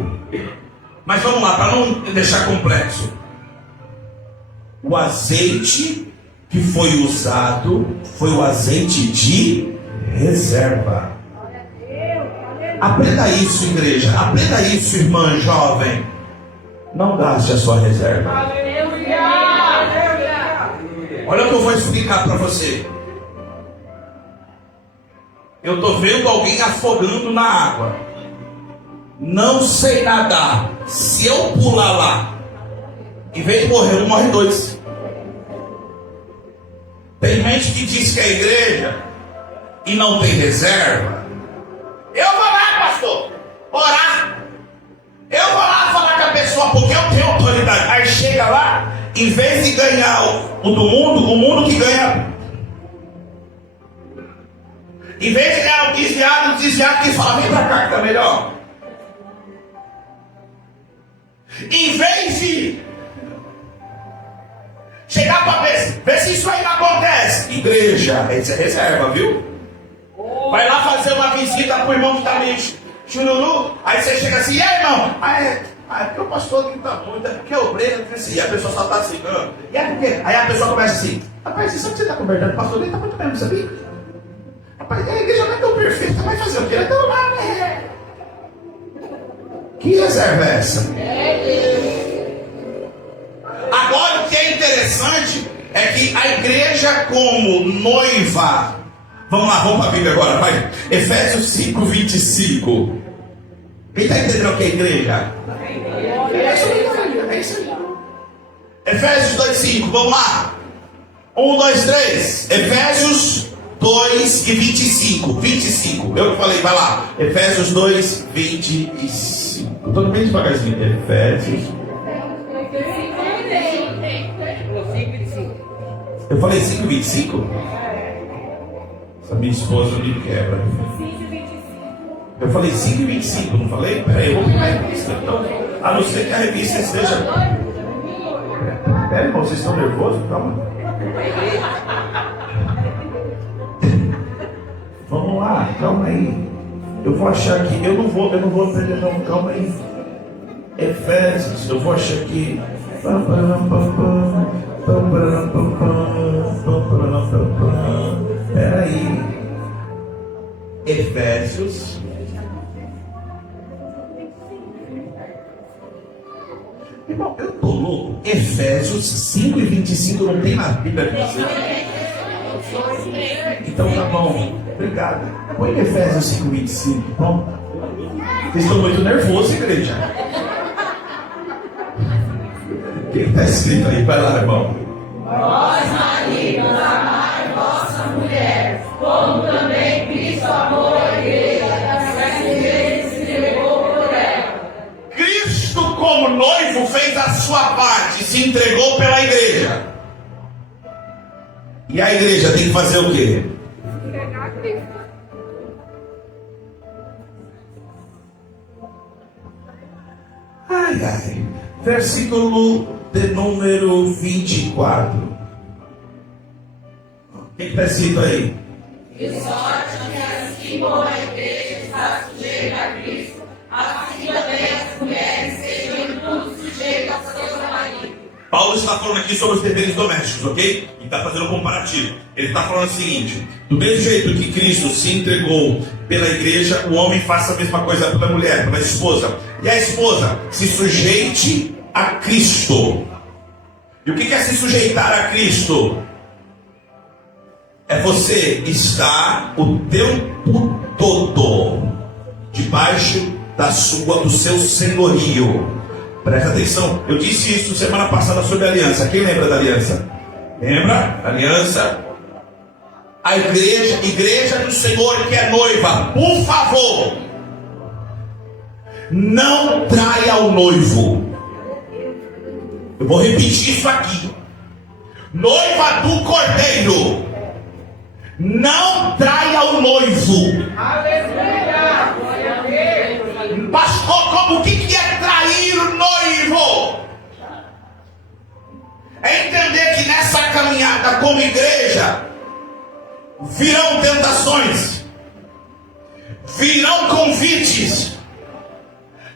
Mas vamos lá, para não deixar complexo. O azeite que foi usado foi o azeite de reserva. Aprenda isso, igreja. Aprenda isso, irmã jovem. Não gaste a sua reserva. Olha o que eu vou explicar para você. Eu estou vendo alguém afogando na água. Não sei nadar. Se eu pular lá, em vez de morrer um, morre dois. Tem gente que diz que é igreja e não tem reserva. Eu vou lá, pastor, orar. Eu vou lá falar com a pessoa, porque eu tenho autoridade. Aí chega lá, em vez de ganhar o do mundo, o mundo que ganha. Em vez de ganhar o desviado que fala: vem pra cá que tá melhor. Em vez de chegar para ver se isso aí não acontece. Igreja, isso é reserva, viu? Vai lá fazer uma visita pro irmão que está meio chururu. Aí você chega assim: e aí, irmão? Aí porque o pastor não está muito, é porque o Breno, assim, e a pessoa só está assim, não. E é porque? Aí a pessoa começa assim: rapaz, você sabe que você está conversando, o pastor nem está muito bem, sabia? Rapaz, a igreja não é tão perfeita, vai fazer o quê? Então lá, né? Que reserva é essa? Agora, o que é interessante é que a igreja, como noiva, vamos lá, vamos para a Bíblia agora, vai. Efésios 5, 25. Quem está entendendo o que é igreja? É isso aí. Efésios 2, 5, vamos lá. 1, 2, 3. Efésios 2 e 25. 25. Eu que falei, vai lá. Efésios 2, 25. Estou bem devagarzinho. Efésios. Eu falei 5 e 25? Essa minha esposa me quebra. Eu falei 5 e 25, não falei? Peraí, eu vou pegar a revista. Então, a não ser que a revista esteja. Peraí, irmão, vocês estão nervosos? Calma. Vamos lá, calma aí. Eu vou achar aqui. Eu não vou aprender não, calma aí. Efésios, eu vou achar aqui. Peraí. Efésios. Irmão, eu tô louco. Efésios 5 e 25 não tem na Bíblia de você. Então tá bom. Obrigado. Põe Efésios 5 e 25, bom? Vocês estão muito nervosos, igreja. O que está escrito aí? Vai lá, irmão. Vós, maridos, amai vossa mulher, como também Cristo amou a igreja, e se entregou por ela. Cristo, como noivo, fez a sua parte, se entregou pela igreja. E a igreja tem que fazer o quê? Entregar a Cristo. Ai, ai. Versículo de número 24. O que está escrito aí? De sorte que assim como a igreja está sujeita a Cristo, assim também as mulheres sejam em tudo sujeitas a seus maridos. Paulo está falando aqui sobre os deveres domésticos, ok? E está fazendo um comparativo. Ele está falando o seguinte: do mesmo jeito que Cristo se entregou pela igreja, o homem faça a mesma coisa pela mulher, pela esposa. E a esposa se sujeite a Cristo. E o que é se sujeitar a Cristo? É você estar o tempo todo debaixo do seu senhorio. Presta atenção, eu disse isso semana passada sobre a aliança. Quem lembra da aliança? Lembra? Aliança. A igreja do Senhor que é noiva, por favor, não traia o noivo. Eu vou repetir isso aqui. Noiva do Cordeiro, não traia o noivo. Pastor, como o que é trair o noivo? É entender que nessa caminhada como igreja virão tentações, virão convites,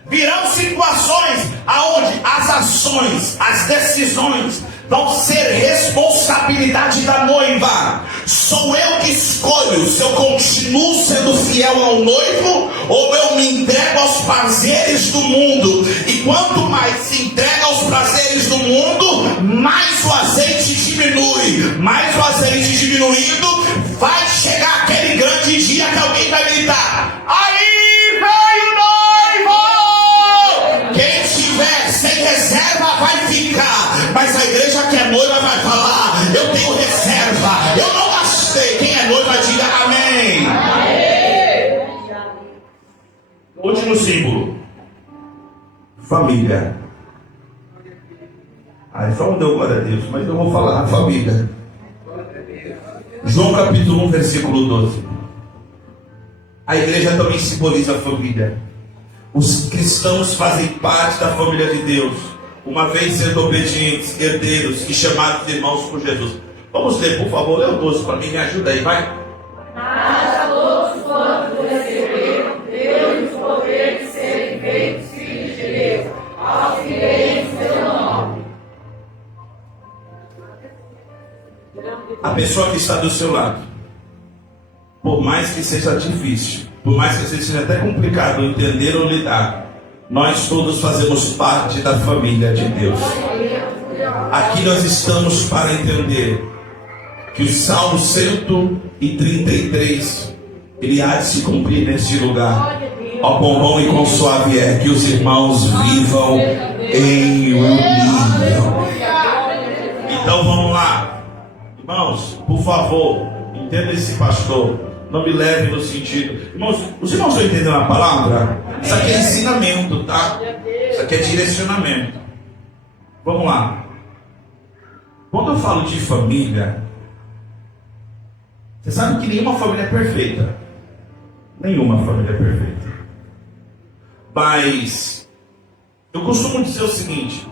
virão situações aonde as ações, as decisões vão ser responsabilidade da noiva. Sou eu que escolho se eu continuo sendo fiel ao noivo ou eu me entrego aos prazeres do mundo. E quanto mais se entrega aos prazeres do mundo, mais o azeite diminui. Mais o azeite diminuindo, vai chegar aquele grande dia que alguém vai gritar: aí veio o noivo! Quem tiver sem reserva vai ficar, mas a igreja que é noiva vai falar: eu tenho reserva, eu não gastei. Quem é noiva diga amém. Último símbolo: família. Aí só não deu glória a Deus, mas eu vou falar família. João capítulo 1, versículo 12. A igreja também simboliza a família. Os cristãos fazem parte da família de Deus, uma vez sendo obedientes, herdeiros e chamados de irmãos por Jesus. Vamos ler, por favor, lê o 12 para mim, me ajuda aí, vai. Mas a todos quantos receberam, deu-lhes o poder de serem feitos filhos de Deus, aos que creem em seu nome. A pessoa que está do seu lado, por mais que seja difícil, por mais que seja até complicado entender ou lidar, nós todos fazemos parte da família de Deus. Aqui nós estamos para entender que o Salmo 133 ele há de se cumprir neste lugar. Ó quão bom e quão suave é que os irmãos vivam em união. Então vamos lá, irmãos, por favor, entenda esse pastor, não me leve no sentido. Irmãos, os irmãos estão entendendo a palavra? Isso aqui é ensinamento, tá? Isso aqui é direcionamento. Vamos lá. Quando eu falo de família, você sabe que nenhuma família é perfeita. Nenhuma família é perfeita. Mas eu costumo dizer o seguinte: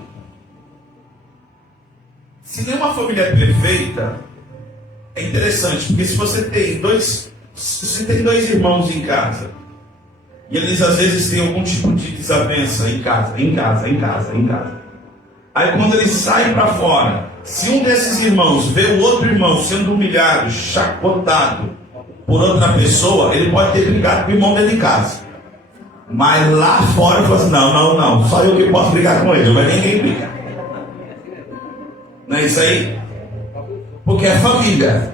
se nenhuma família é perfeita, é interessante, porque se você tem dois irmãos em casa, e eles às vezes têm algum tipo de desavença em casa. Aí quando eles saem para fora, se um desses irmãos vê o outro irmão sendo humilhado, chacotado por outra pessoa, ele pode ter brigado com o irmão dentro de casa. Mas lá fora ele fala assim: não, só eu que posso brigar com ele, mas ninguém briga. Não é isso aí? Porque é família.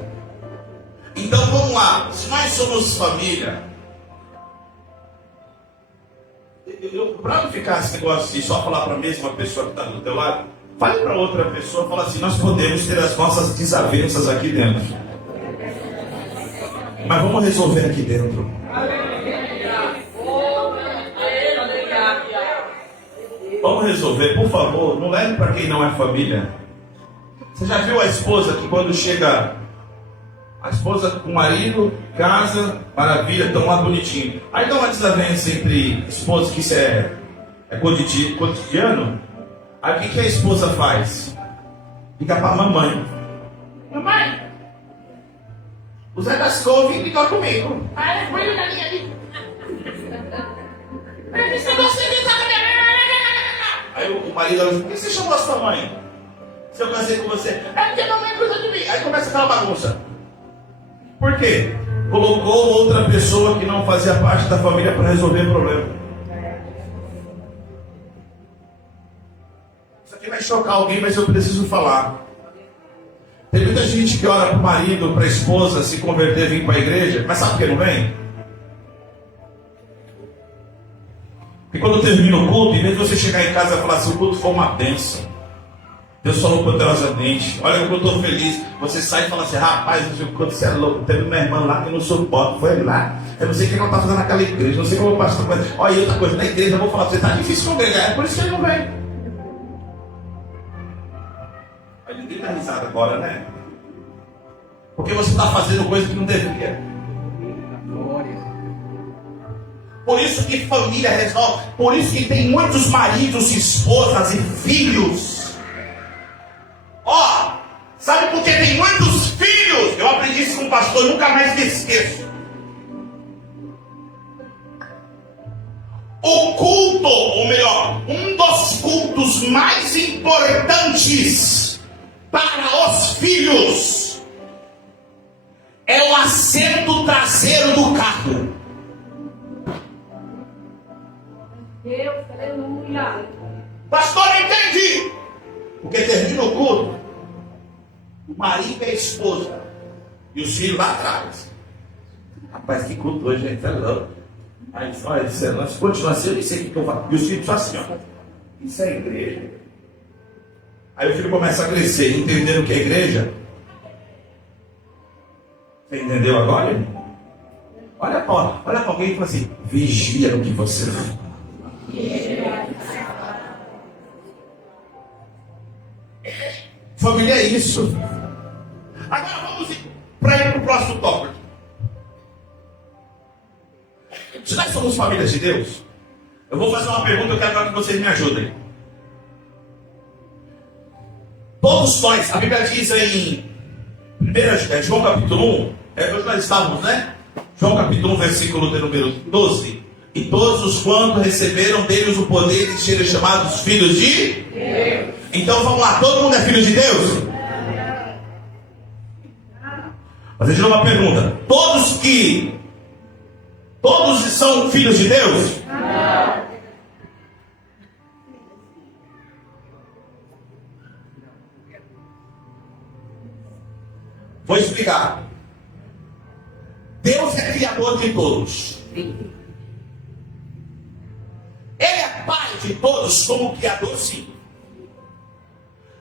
Então vamos lá, se nós somos família, para não ficar esse negócio de só falar para a mesma pessoa que está do teu lado, fale para outra pessoa, fala assim: nós podemos ter as nossas desavenças aqui dentro, mas vamos resolver aqui dentro. Vamos resolver, por favor, não leve para quem não é família. Você já viu a esposa que quando chega a esposa com o marido, casa, maravilha, estão lá bonitinho. Aí dá uma desavença entre esposos, que isso é cotidiano. Aí o que a esposa faz? Liga para a mamãe: mamãe, o Zé das Couve vem ficar comigo. Aí põe na linha ali. Aí o marido fala: por que você chamou a sua mãe? Se eu casei com você? É porque a mamãe cuida de mim. Aí começa aquela bagunça. Por quê? Colocou outra pessoa que não fazia parte da família para resolver o problema. Isso aqui vai chocar alguém, mas eu preciso falar. Tem muita gente que ora para o marido, para a esposa se converter, vir para a igreja, mas sabe por que não vem? Porque quando termina o culto, em vez de você chegar em casa e falar assim, o culto foi uma bênção, Deus falou poderosamente, olha como eu estou feliz. Você sai e fala assim, rapaz, quando você é louco, teve uma irmã lá que não suporta, foi lá. Eu não sei o que ela está fazendo naquela igreja, não sei como eu passo. Olha, e outra coisa, na igreja eu vou falar para você, está difícil congregar, é por isso que ele não vem. Aí ninguém dá risada agora, né? Porque você está fazendo coisa que não deveria. Por isso que família resolve. Por isso que tem muitos maridos, esposas e filhos. Ó, sabe por que tem muitos filhos? Eu aprendi isso com um pastor, nunca mais me esqueço. O culto, ou melhor, um dos cultos mais importantes para os filhos é o assento traseiro do carro. Deus, aleluia. Pastor, não entendi. Porque termina o culto, o marido e a esposa e os filhos lá atrás. Rapaz, que culto hoje, gente, é louco. Aí olha, se continua assim, eu nem sei o que eu faço. E os filhos só assim, ó. Isso é igreja. Aí o filho começa a crescer, entender o que é igreja. Você entendeu agora, irmão? Olha para alguém e fala assim, vigia no que você fala. Família é isso. Agora vamos para o próximo tópico. Se nós somos famílias de Deus, eu vou fazer uma pergunta, eu quero que vocês me ajudem. Todos nós, a Bíblia diz em 1 João capítulo 1, hoje nós estávamos, né? João capítulo 1, versículo de número 12. E todos os quantos receberam deles o poder de serem chamados filhos de Deus. Então vamos lá, todo mundo é filho de Deus? Fazer de novo uma pergunta. Todos são filhos de Deus? Não. Vou explicar. Deus é criador de todos. Ele é pai de todos como criador, sim.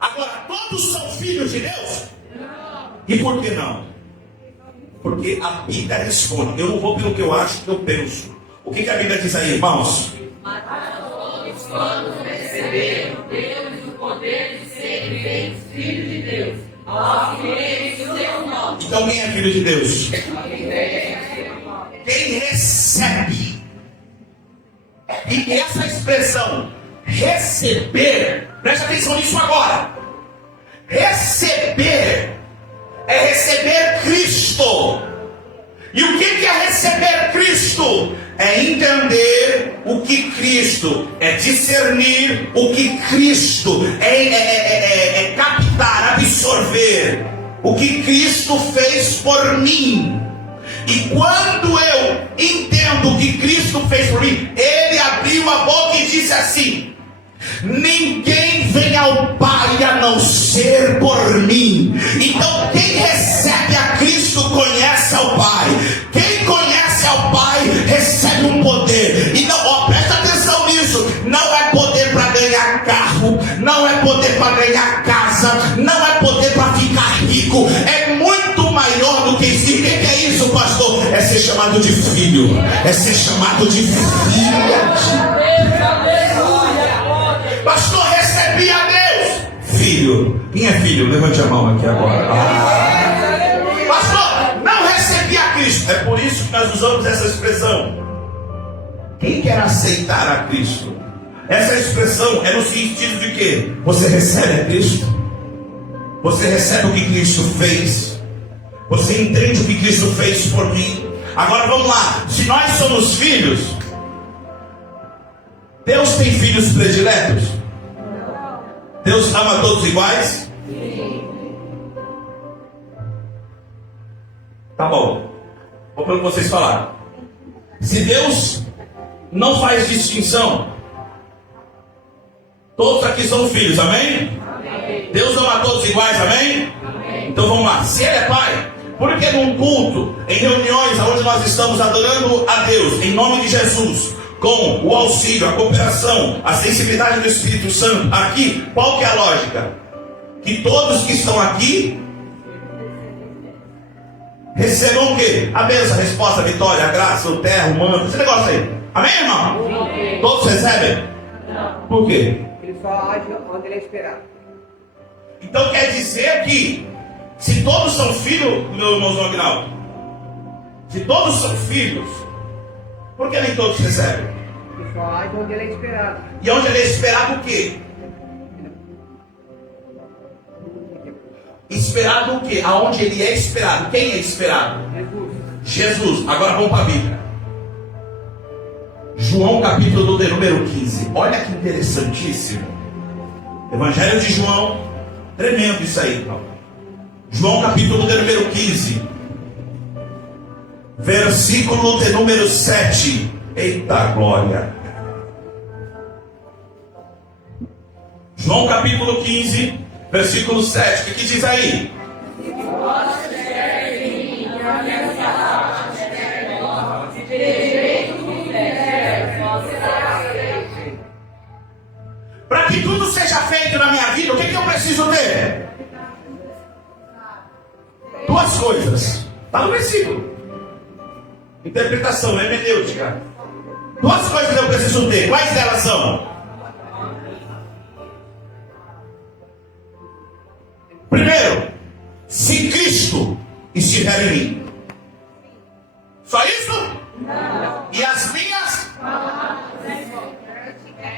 Agora, todos são filhos de Deus? Não. E por que não? Porque a Bíblia responde. Eu não vou pelo que eu acho, que eu penso. O que a Bíblia diz aí, irmãos? Mas todos quando receberam Deus o poder de serem feitos filhos de Deus, aos que creem no seu nome. Então quem é filho de Deus? Quem recebe. E essa expressão, receber, presta atenção nisso agora. Receber é receber Cristo. E o que é receber Cristo? É entender o que Cristo, é discernir o que Cristo, é captar, absorver o que Cristo fez por mim. E quando eu entendo o que Cristo fez por mim, Ele abriu a boca e disse assim: ninguém vem ao Pai a não ser por mim. Então quem recebe a Cristo conhece ao Pai. Quem conhece ao Pai recebe um poder. Então, presta atenção nisso. Não é poder para ganhar carro, não é poder para ganhar casa, não é poder para ficar rico. É muito maior do que isso. E o que é isso, pastor? É ser chamado de filho. É ser chamado de filha. Pastor, recebi a Deus. Filho. Quem é filho? Levante a mão aqui agora. Pastor, não recebi a Cristo. É por isso que nós usamos essa expressão. Quem quer aceitar a Cristo? Essa expressão é no sentido de que você recebe a Cristo. Você recebe o que Cristo fez. Você entende o que Cristo fez por mim. Agora vamos lá. Se nós somos filhos, Deus tem filhos prediletos? Deus ama todos iguais? Tá bom. Vou para vocês falar. Se Deus não faz distinção, todos aqui são filhos, amém? Amém. Deus ama todos iguais, amém? Amém. Então vamos lá. Se Ele é Pai, por que num culto, em reuniões onde nós estamos adorando a Deus, em nome de Jesus, com o auxílio, a cooperação, a sensibilidade do Espírito Santo, aqui, qual que é a lógica? Que todos que estão aqui recebam o quê? A bênção, a resposta, a vitória, a graça, o terra, o manto, esse negócio aí. Amém, irmão? Amém. Todos recebem? Não. Por quê? Ele só age onde ele é esperado. Então quer dizer que, se todos são filhos, meu irmãozão Aguinaldo, se todos são filhos, por que nem todos recebem? Ele só age onde ele é esperado. E onde ele é esperado o quê? Esperado o quê? Aonde ele é esperado? Quem é esperado? Jesus. Jesus. Agora vamos para a Bíblia. João capítulo de número 15. Olha que interessantíssimo. Evangelho de João. Tremendo isso aí, então. João capítulo de número 15. Versículo de número 7. Eita glória. João capítulo 15, versículo 7. O que diz aí? Para que tudo seja feito na minha vida, o que eu preciso ter? Duas coisas. Está no versículo. Interpretação, hermenêutica. Duas coisas eu preciso ter. Quais delas são? Primeiro, se Cristo estiver em mim. Só isso? Não. E as minhas?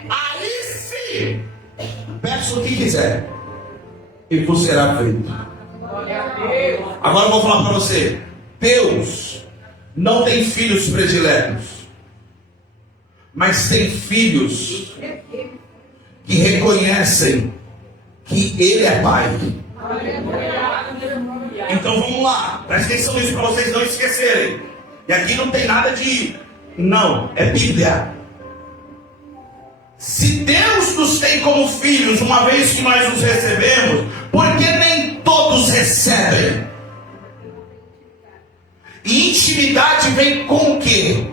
Aí sim, peço o que quiser e vos será feito. Agora eu vou falar para você. Deus não tem filhos prediletos, mas tem filhos que reconhecem que Ele é Pai. Então vamos lá, presta atenção nisso para vocês não esquecerem. E aqui não tem nada de não, é Bíblia. Se Deus nos tem como filhos, uma vez que nós os recebemos, por que nem todos recebem? E intimidade vem com o quê?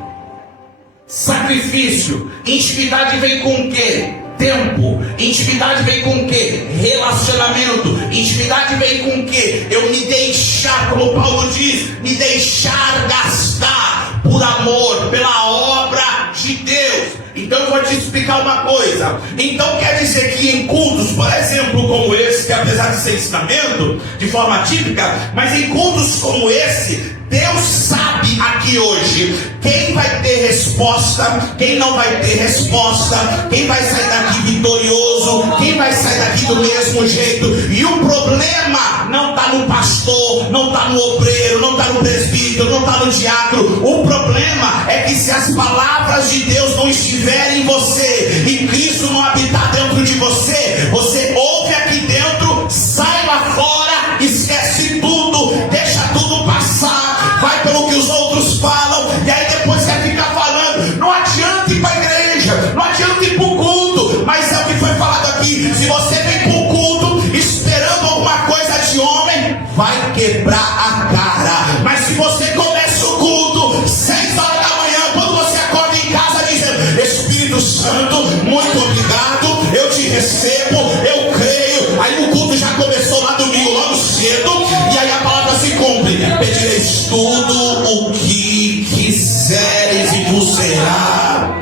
Sacrifício. Intimidade vem com o quê? Tempo. Intimidade vem com o quê? Relacionamento. Intimidade vem com o quê? Eu me deixar, como Paulo diz, me deixar gastar por amor, pela obra de Deus. Então eu vou te explicar uma coisa. Então quer dizer que em cultos, por exemplo, como esse, que apesar de ser ensinamento, de forma típica, mas em cultos como esse, Deus sabe aqui hoje quem vai ter resposta, quem não vai ter resposta, quem vai sair daqui vitorioso, quem vai sair daqui do mesmo jeito. E o problema não está no pastor, não está no obreiro, não está no presbítero, não está no diácono. O problema é que se as palavras de Deus não estiverem em você e Cristo não habitar dentro de você, você ouve aqui dentro, sai lá fora, esquece tudo, deixa tudo passar, vai pelo que os outros falam, e aí depois quer ficar falando. Não adianta ir para a igreja, não adianta ir para o culto, mas é o que foi falado aqui. Se você vem para o culto esperando alguma coisa de homem, vai quebrar a cara. Mas se você começa o culto 6 horas da manhã, quando você acorda em casa dizendo: Espírito Santo, muito obrigado, eu te recebo, eu creio. Aí o culto já começou lá domingo, logo cedo, e aí a palavra se cumpre: pedireis tudo o que quiseres e vos será.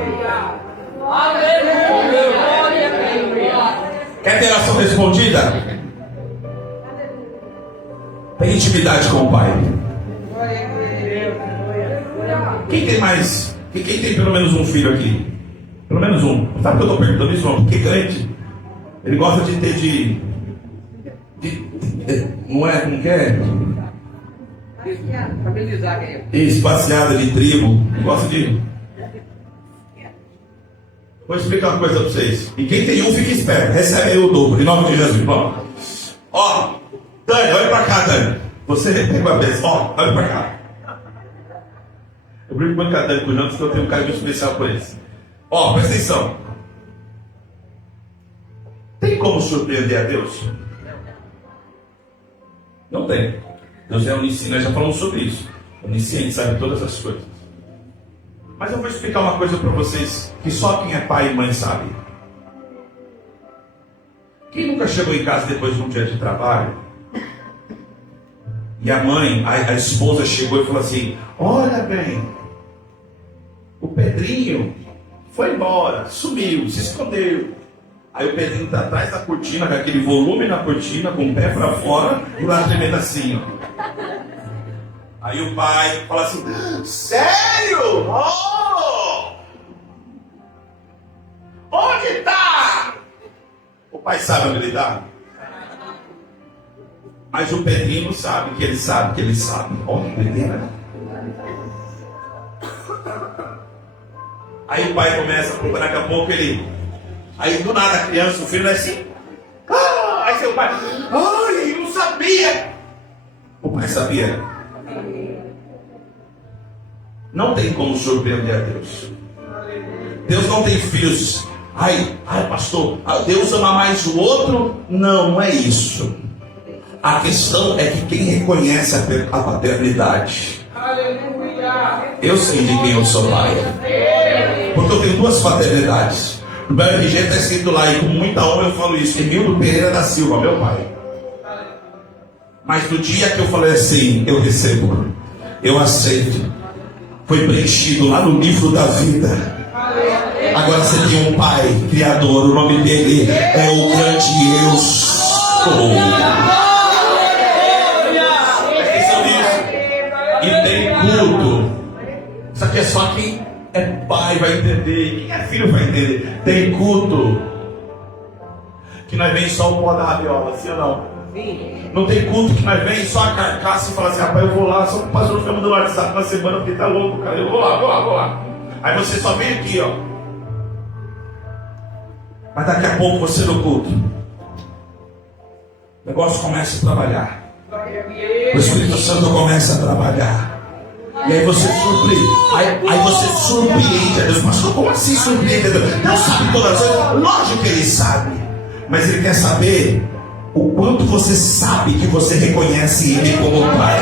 Quer ter oração respondida? Tem intimidade com o Pai. Quem tem mais? Quem tem pelo menos um filho aqui? Pelo menos um. Sabe que eu estou perguntando isso, irmão? Porque crente, ele gosta de ter não é? Como que é? Isso, passeada de tribo. Gosta de. Vou explicar uma coisa para vocês. E quem tem um, fica esperto. Recebe aí o dobro, em nome de Jesus. Ó, Dani, olha para cá, Dani. Você pegou a vez. Ó, olha para cá. Eu brinco muito com a Dani com o Jantos, porque eu tenho um carinho especial por eles. Ó, presta atenção. Tem como surpreender a Deus? Não tem. Deus é onisciente, nós já falamos sobre isso. Onisciente, sabe todas as coisas. Mas eu vou explicar uma coisa para vocês que só quem é pai e mãe sabe. Quem nunca chegou em casa depois de um dia de trabalho e a mãe, a esposa chegou e falou assim: olha bem, o Pedrinho foi embora, sumiu, se escondeu. Aí o Pedrinho está atrás da cortina, com aquele volume na cortina, com o pé para fora e lá tremendo assim, ó. Aí o pai fala assim: sério? Oh! Onde está? O pai sabe onde ele está. Mas o Pedrinho sabe que ele sabe que ele sabe. Olha que doideira. Aí o pai começa a procurar, daqui a pouco ele... Aí do nada a criança, o filho é assim... Ah! Aí seu pai... Ai, eu não sabia! O pai sabia. Não tem como surpreender a Deus. Deus não tem filhos. Ai, pastor, Deus ama mais o outro? Não, não é isso. A questão é que quem reconhece a paternidade. Eu sei de quem eu sou pai. Porque eu tenho duas paternidades. No meu RG está escrito lá, e com muita honra eu falo isso: Emildo Pereira da Silva, meu pai. Mas no dia que eu falei assim, eu recebo, eu aceito, foi preenchido lá no livro da vida. Agora você tem um pai criador, o nome dele é o grande eu sou. E tem culto. Isso aqui é só quem é pai vai entender, quem é filho vai entender. Tem culto que nós vem só o pó da rabiola, sim ou não? Sim. Não tem culto que nós vem só a carcaça e fala assim: rapaz, eu vou lá, só que o pastor fica mandando WhatsApp na semana porque tá louco, cara. Eu vou lá. Aí você só vem aqui, ó. Mas daqui a pouco você no culto, o negócio começa a trabalhar. O Espírito Santo começa a trabalhar. E aí você surpreende. Aí você surpreende a Deus. Pastor, como assim surpreende a Deus? Deus sabe todas as coisas. Lógico que Ele sabe. Mas Ele quer saber o quanto você sabe que você reconhece Ele como Pai.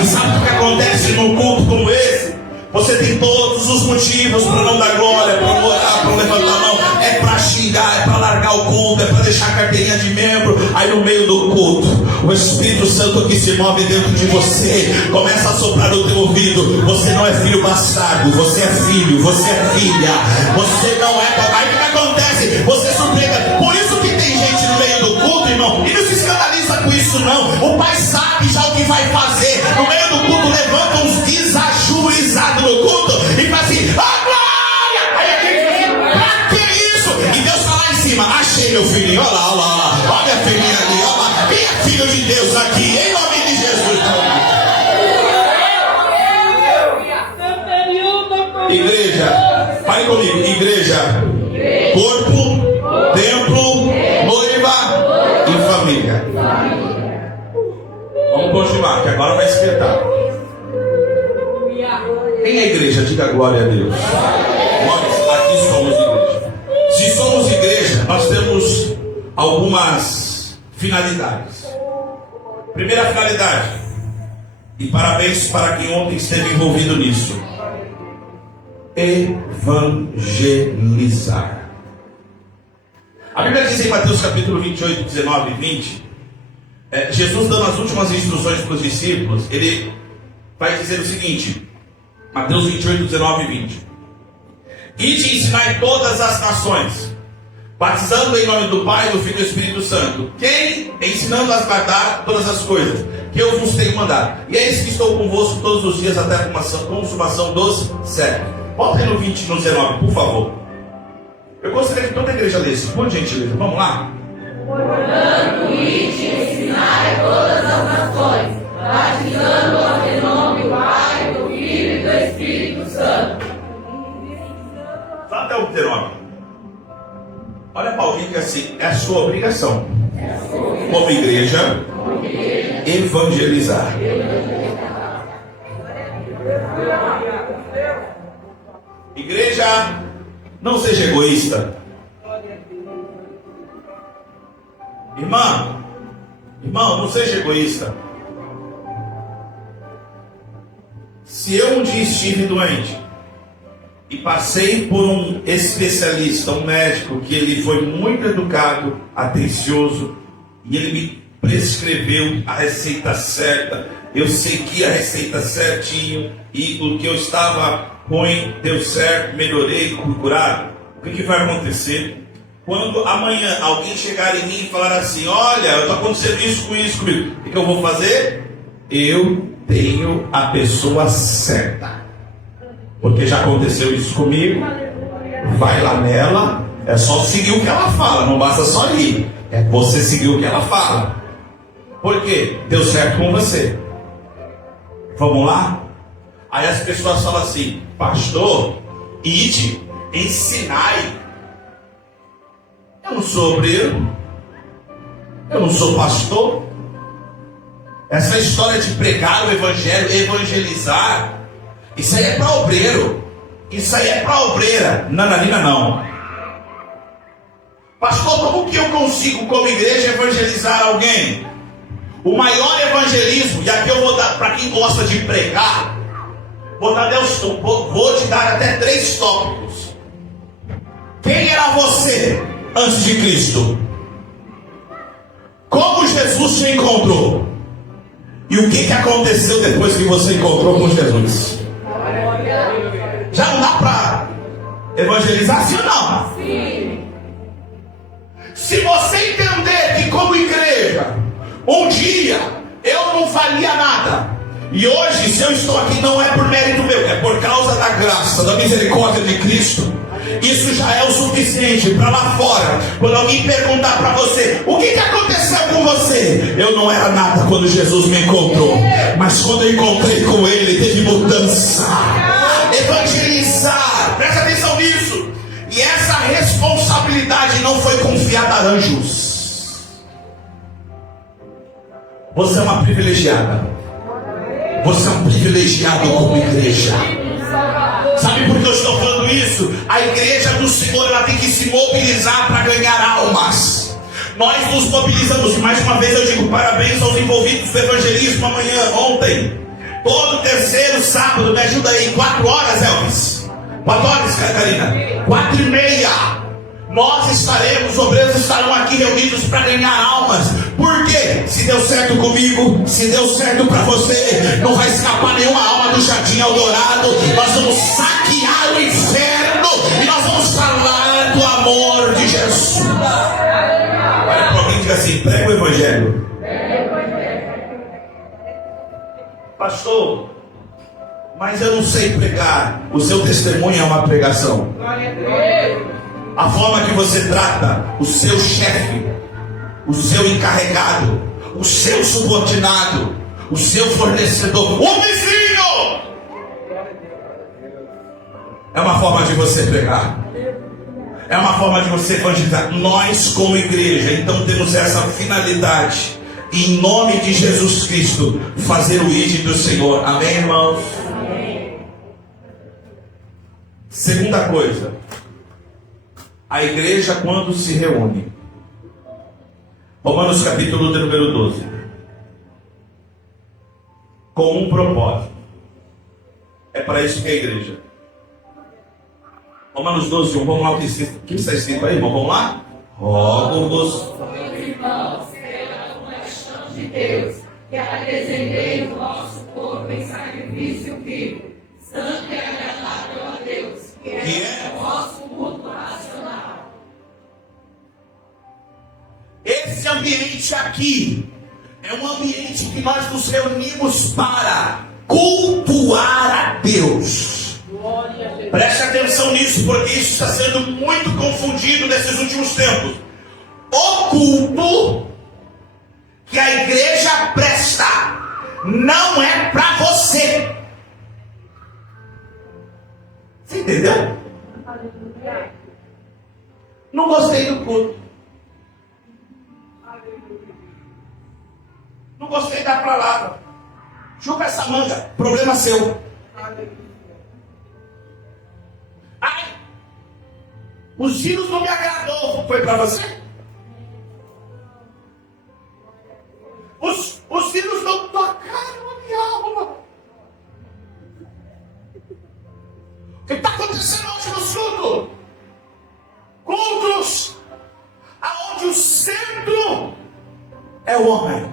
E sabe o que acontece num culto como esse? Você tem todos os motivos para não dar glória, para não orar, para não levantar a mão. É para xingar, é para largar o culto, é para deixar a carteirinha de membro. Aí no meio do culto, o Espírito Santo que se move dentro de você começa a soprar no teu ouvido: você não é filho bastardo, você é filho, você é filha. Você não é... Aí o que acontece? Você surpreende. Por isso que tem gente no meio do culto, irmão, e não se escandaliza com isso não. O pai sabe já o que vai fazer. No meio do culto levanta uns desajuizados no culto e fala assim: glória! Aí aquele diz assim: pra que isso? E Deus está lá em cima: achei meu filhinho, olha lá, olha a filhinha ali, olha lá. Quem é filho de Deus aqui, em nome de Jesus? Igreja, fale comigo: igreja, corpo, templo, noiva e família. Vamos continuar, que agora vai esquentar. Quem é igreja? Diga glória a Deus. Nós aqui somos igreja. Se somos igreja, nós temos algumas finalidades. Primeira finalidade, e parabéns para quem ontem esteve envolvido nisso: evangelizar. A Bíblia diz em Mateus capítulo 28, 19 e 20, Jesus dando as últimas instruções para os discípulos, ele vai dizer o seguinte: Mateus 28, 19 e 20: ide e ensinai todas as nações, batizando em nome do Pai, do Filho e do Espírito Santo, quem ensinando a guardar todas as coisas que eu vos tenho mandado. E é isso que estou convosco todos os dias até a consumação dos séculos. Volta aí no 20 e no 19, por favor. Eu gostaria que toda a igreja lesse, por gentileza. Vamos lá? Portanto, ide e ensinai todas as nações, batizando-as em nome do Pai, do Filho e do Espírito Santo. Só até o 19. Olha para alguém que assim, é a sua obrigação, como igreja, evangelizar. Igreja, não seja egoísta. Irmão, não seja egoísta. Se eu um dia estive doente, e passei por um especialista, um médico, que ele foi muito educado, atencioso, e ele me prescreveu a receita certa. Eu segui a receita certinho, e o que eu estava ruim deu certo, melhorei, fui curado. O que vai acontecer? Quando amanhã alguém chegar em mim e falar assim: olha, está acontecendo isso com isso comigo, o que eu vou fazer? Eu tenho a pessoa certa, porque já aconteceu isso comigo. Vai lá nela, é só seguir o que ela fala, não basta só ir, é você seguir o que ela fala. Por quê? Deu certo com você. Vamos lá? Aí as pessoas falam assim: pastor, ide, ensinai. Eu não sou obreiro, eu não sou pastor. Essa história de pregar o evangelho, evangelizar, isso aí é para obreiro, isso aí é para obreira. Nananina não. Pastor, como que eu consigo como igreja evangelizar alguém? O maior evangelismo, e aqui eu vou dar para quem gosta de pregar, vou te dar até 3 tópicos. Quem era você antes de Cristo? Como Jesus te encontrou? E o que aconteceu depois que você encontrou com Jesus? Já não dá para evangelizar, sim ou não? Sim. Se você entender que como igreja, um dia eu não valia nada, e hoje se eu estou aqui não é por mérito meu, é por causa da graça, da misericórdia de Cristo, isso já é o suficiente para lá fora, quando alguém perguntar para você: o que aconteceu com você? Eu não era nada quando Jesus me encontrou, mas quando eu encontrei com Ele, teve mudança. Evangelizar, presta atenção nisso. E essa responsabilidade não foi confiada a anjos. Você é uma privilegiada. Você é um privilegiado como igreja. Sabe por que eu estou falando isso? A igreja do Senhor, ela tem que se mobilizar para ganhar almas. Nós nos mobilizamos, e mais uma vez eu digo parabéns aos envolvidos do evangelismo ontem. Todo terceiro sábado, me ajuda aí, 4 horas, Elvis. 4 horas, Catarina. 4h30. Nós estaremos, obreiros estarão aqui reunidos para ganhar almas. Por quê? Se deu certo comigo, se deu certo para você, não vai escapar nenhuma alma do Jardim Eldorado. Nós vamos saquear o inferno e nós vamos falar do amor de Jesus. Olha para alguém e diga assim: prega o evangelho. Pastor, mas eu não sei pregar. O seu testemunho é uma pregação. A forma que você trata o seu chefe, o seu encarregado, o seu subordinado, o seu fornecedor, o vizinho, é uma forma de você pregar. É uma forma de você evangelizar. Nós como igreja, então, temos essa finalidade. Em nome de Jesus Cristo, fazer o ID do Senhor. Amém, irmãos? Amém. Segunda coisa. A igreja quando se reúne. Romanos capítulo de número 12. Com um propósito. É para isso que é a igreja. Romanos 12, 1. Vamos lá o que está escrito aí, irmão? Vamos lá? Rogo-vos, irmãos, pela compaixão de Deus, que apresenteis o nosso corpo em sacrifício vivo, santo e agradável a Deus, que é o nosso culto racional. Esse ambiente aqui é um ambiente que nós nos reunimos para cultuar a Deus. Preste atenção nisso, porque isso está sendo muito confundido nesses últimos tempos. O culto que a igreja presta não é para você. Você entendeu? Não gostei do culto. Não gostei da palavra. Chupa essa manga. Problema seu. Ai, os hinos não me agradou. Foi para você? Os hinos não tocaram a minha alma. O que está acontecendo é o homem.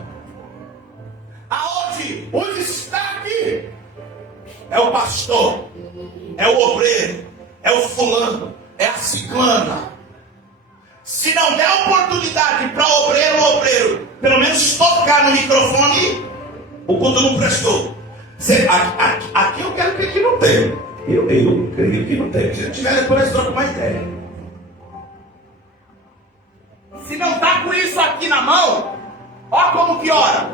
Aonde o destaque é o pastor, é o obreiro, é o fulano, é a ciclana. Se não der oportunidade para o obreiro, pelo menos tocar no microfone, o culto não prestou. Aqui eu quero que aqui não tenha. Eu creio que não tem. Se não tiver, depois nós trocamos uma ideia. Se não está com isso aqui na mão, ó como piora.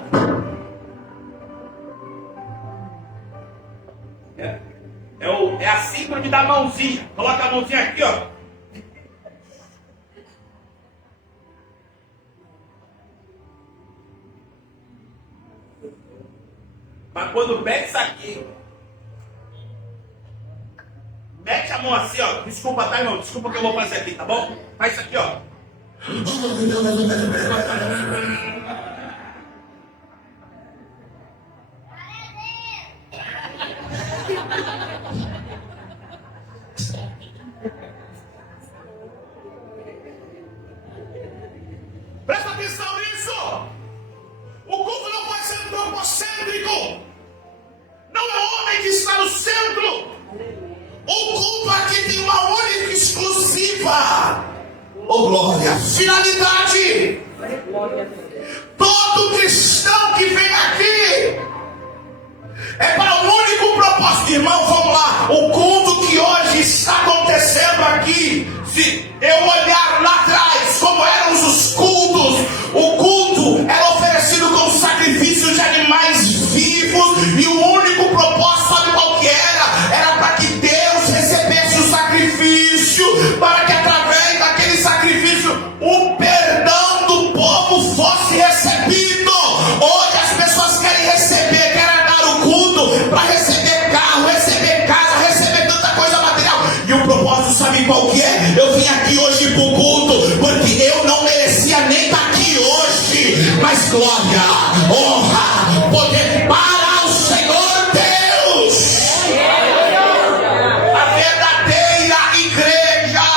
É a síndrome da mãozinha. Coloca a mãozinha aqui, ó. Mas quando pega isso aqui, mete a mão assim, ó. Desculpa, tá, irmão? Desculpa que eu vou fazer aqui, tá bom? Faz isso aqui, ó. Presta atenção nisso. O culto não pode ser antropocêntrico. Não é o homem que está no centro. O culto aqui tem uma única e exclusiva, oh glória, finalidade. Todo cristão que vem aqui é para um único propósito. Irmão, vamos lá. O culto que hoje está acontecendo aqui, se eu olhar lá atrás como eram os cultos, o culto era oferecido com sacrifício de animais vivos, e o único propósito, sabe qual que era? Era para que Deus recebesse o sacrifício, para que através daquele sacrifício o perdão do povo fosse recebido. Hoje as pessoas querem receber, querem dar o culto para receber carro, receber casa, receber tanta coisa material. E o propósito, sabe qual que é? Eu vim aqui hoje para o culto porque eu não merecia nem estar aqui hoje, mas glória, honra, poder para o Senhor Deus. A verdadeira igreja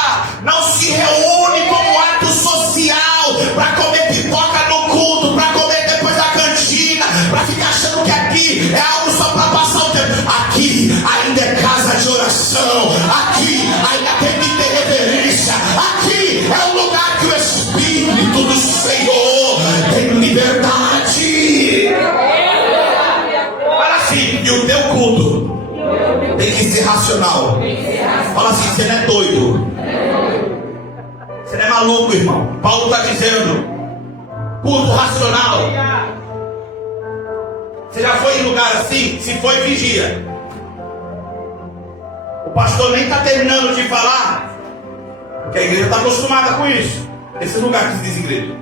não se reúne como ato social para comer pipoca no culto, para comer depois da cantina, para ficar achando que aqui é algo só para passar o tempo. Aqui ainda é casa de oração, aqui ainda tem que ter reverência, aqui é o lugar que o Espírito do Senhor tem liberdade. Fala assim, e o teu culto tem que ser racional. Fala assim, você não é doido, você não é maluco, irmão. Paulo está dizendo, culto racional. Você já foi em lugar assim? Se foi, vigia. O pastor nem está terminando de falar, porque a igreja está acostumada com isso. Esse lugar que diz igreja,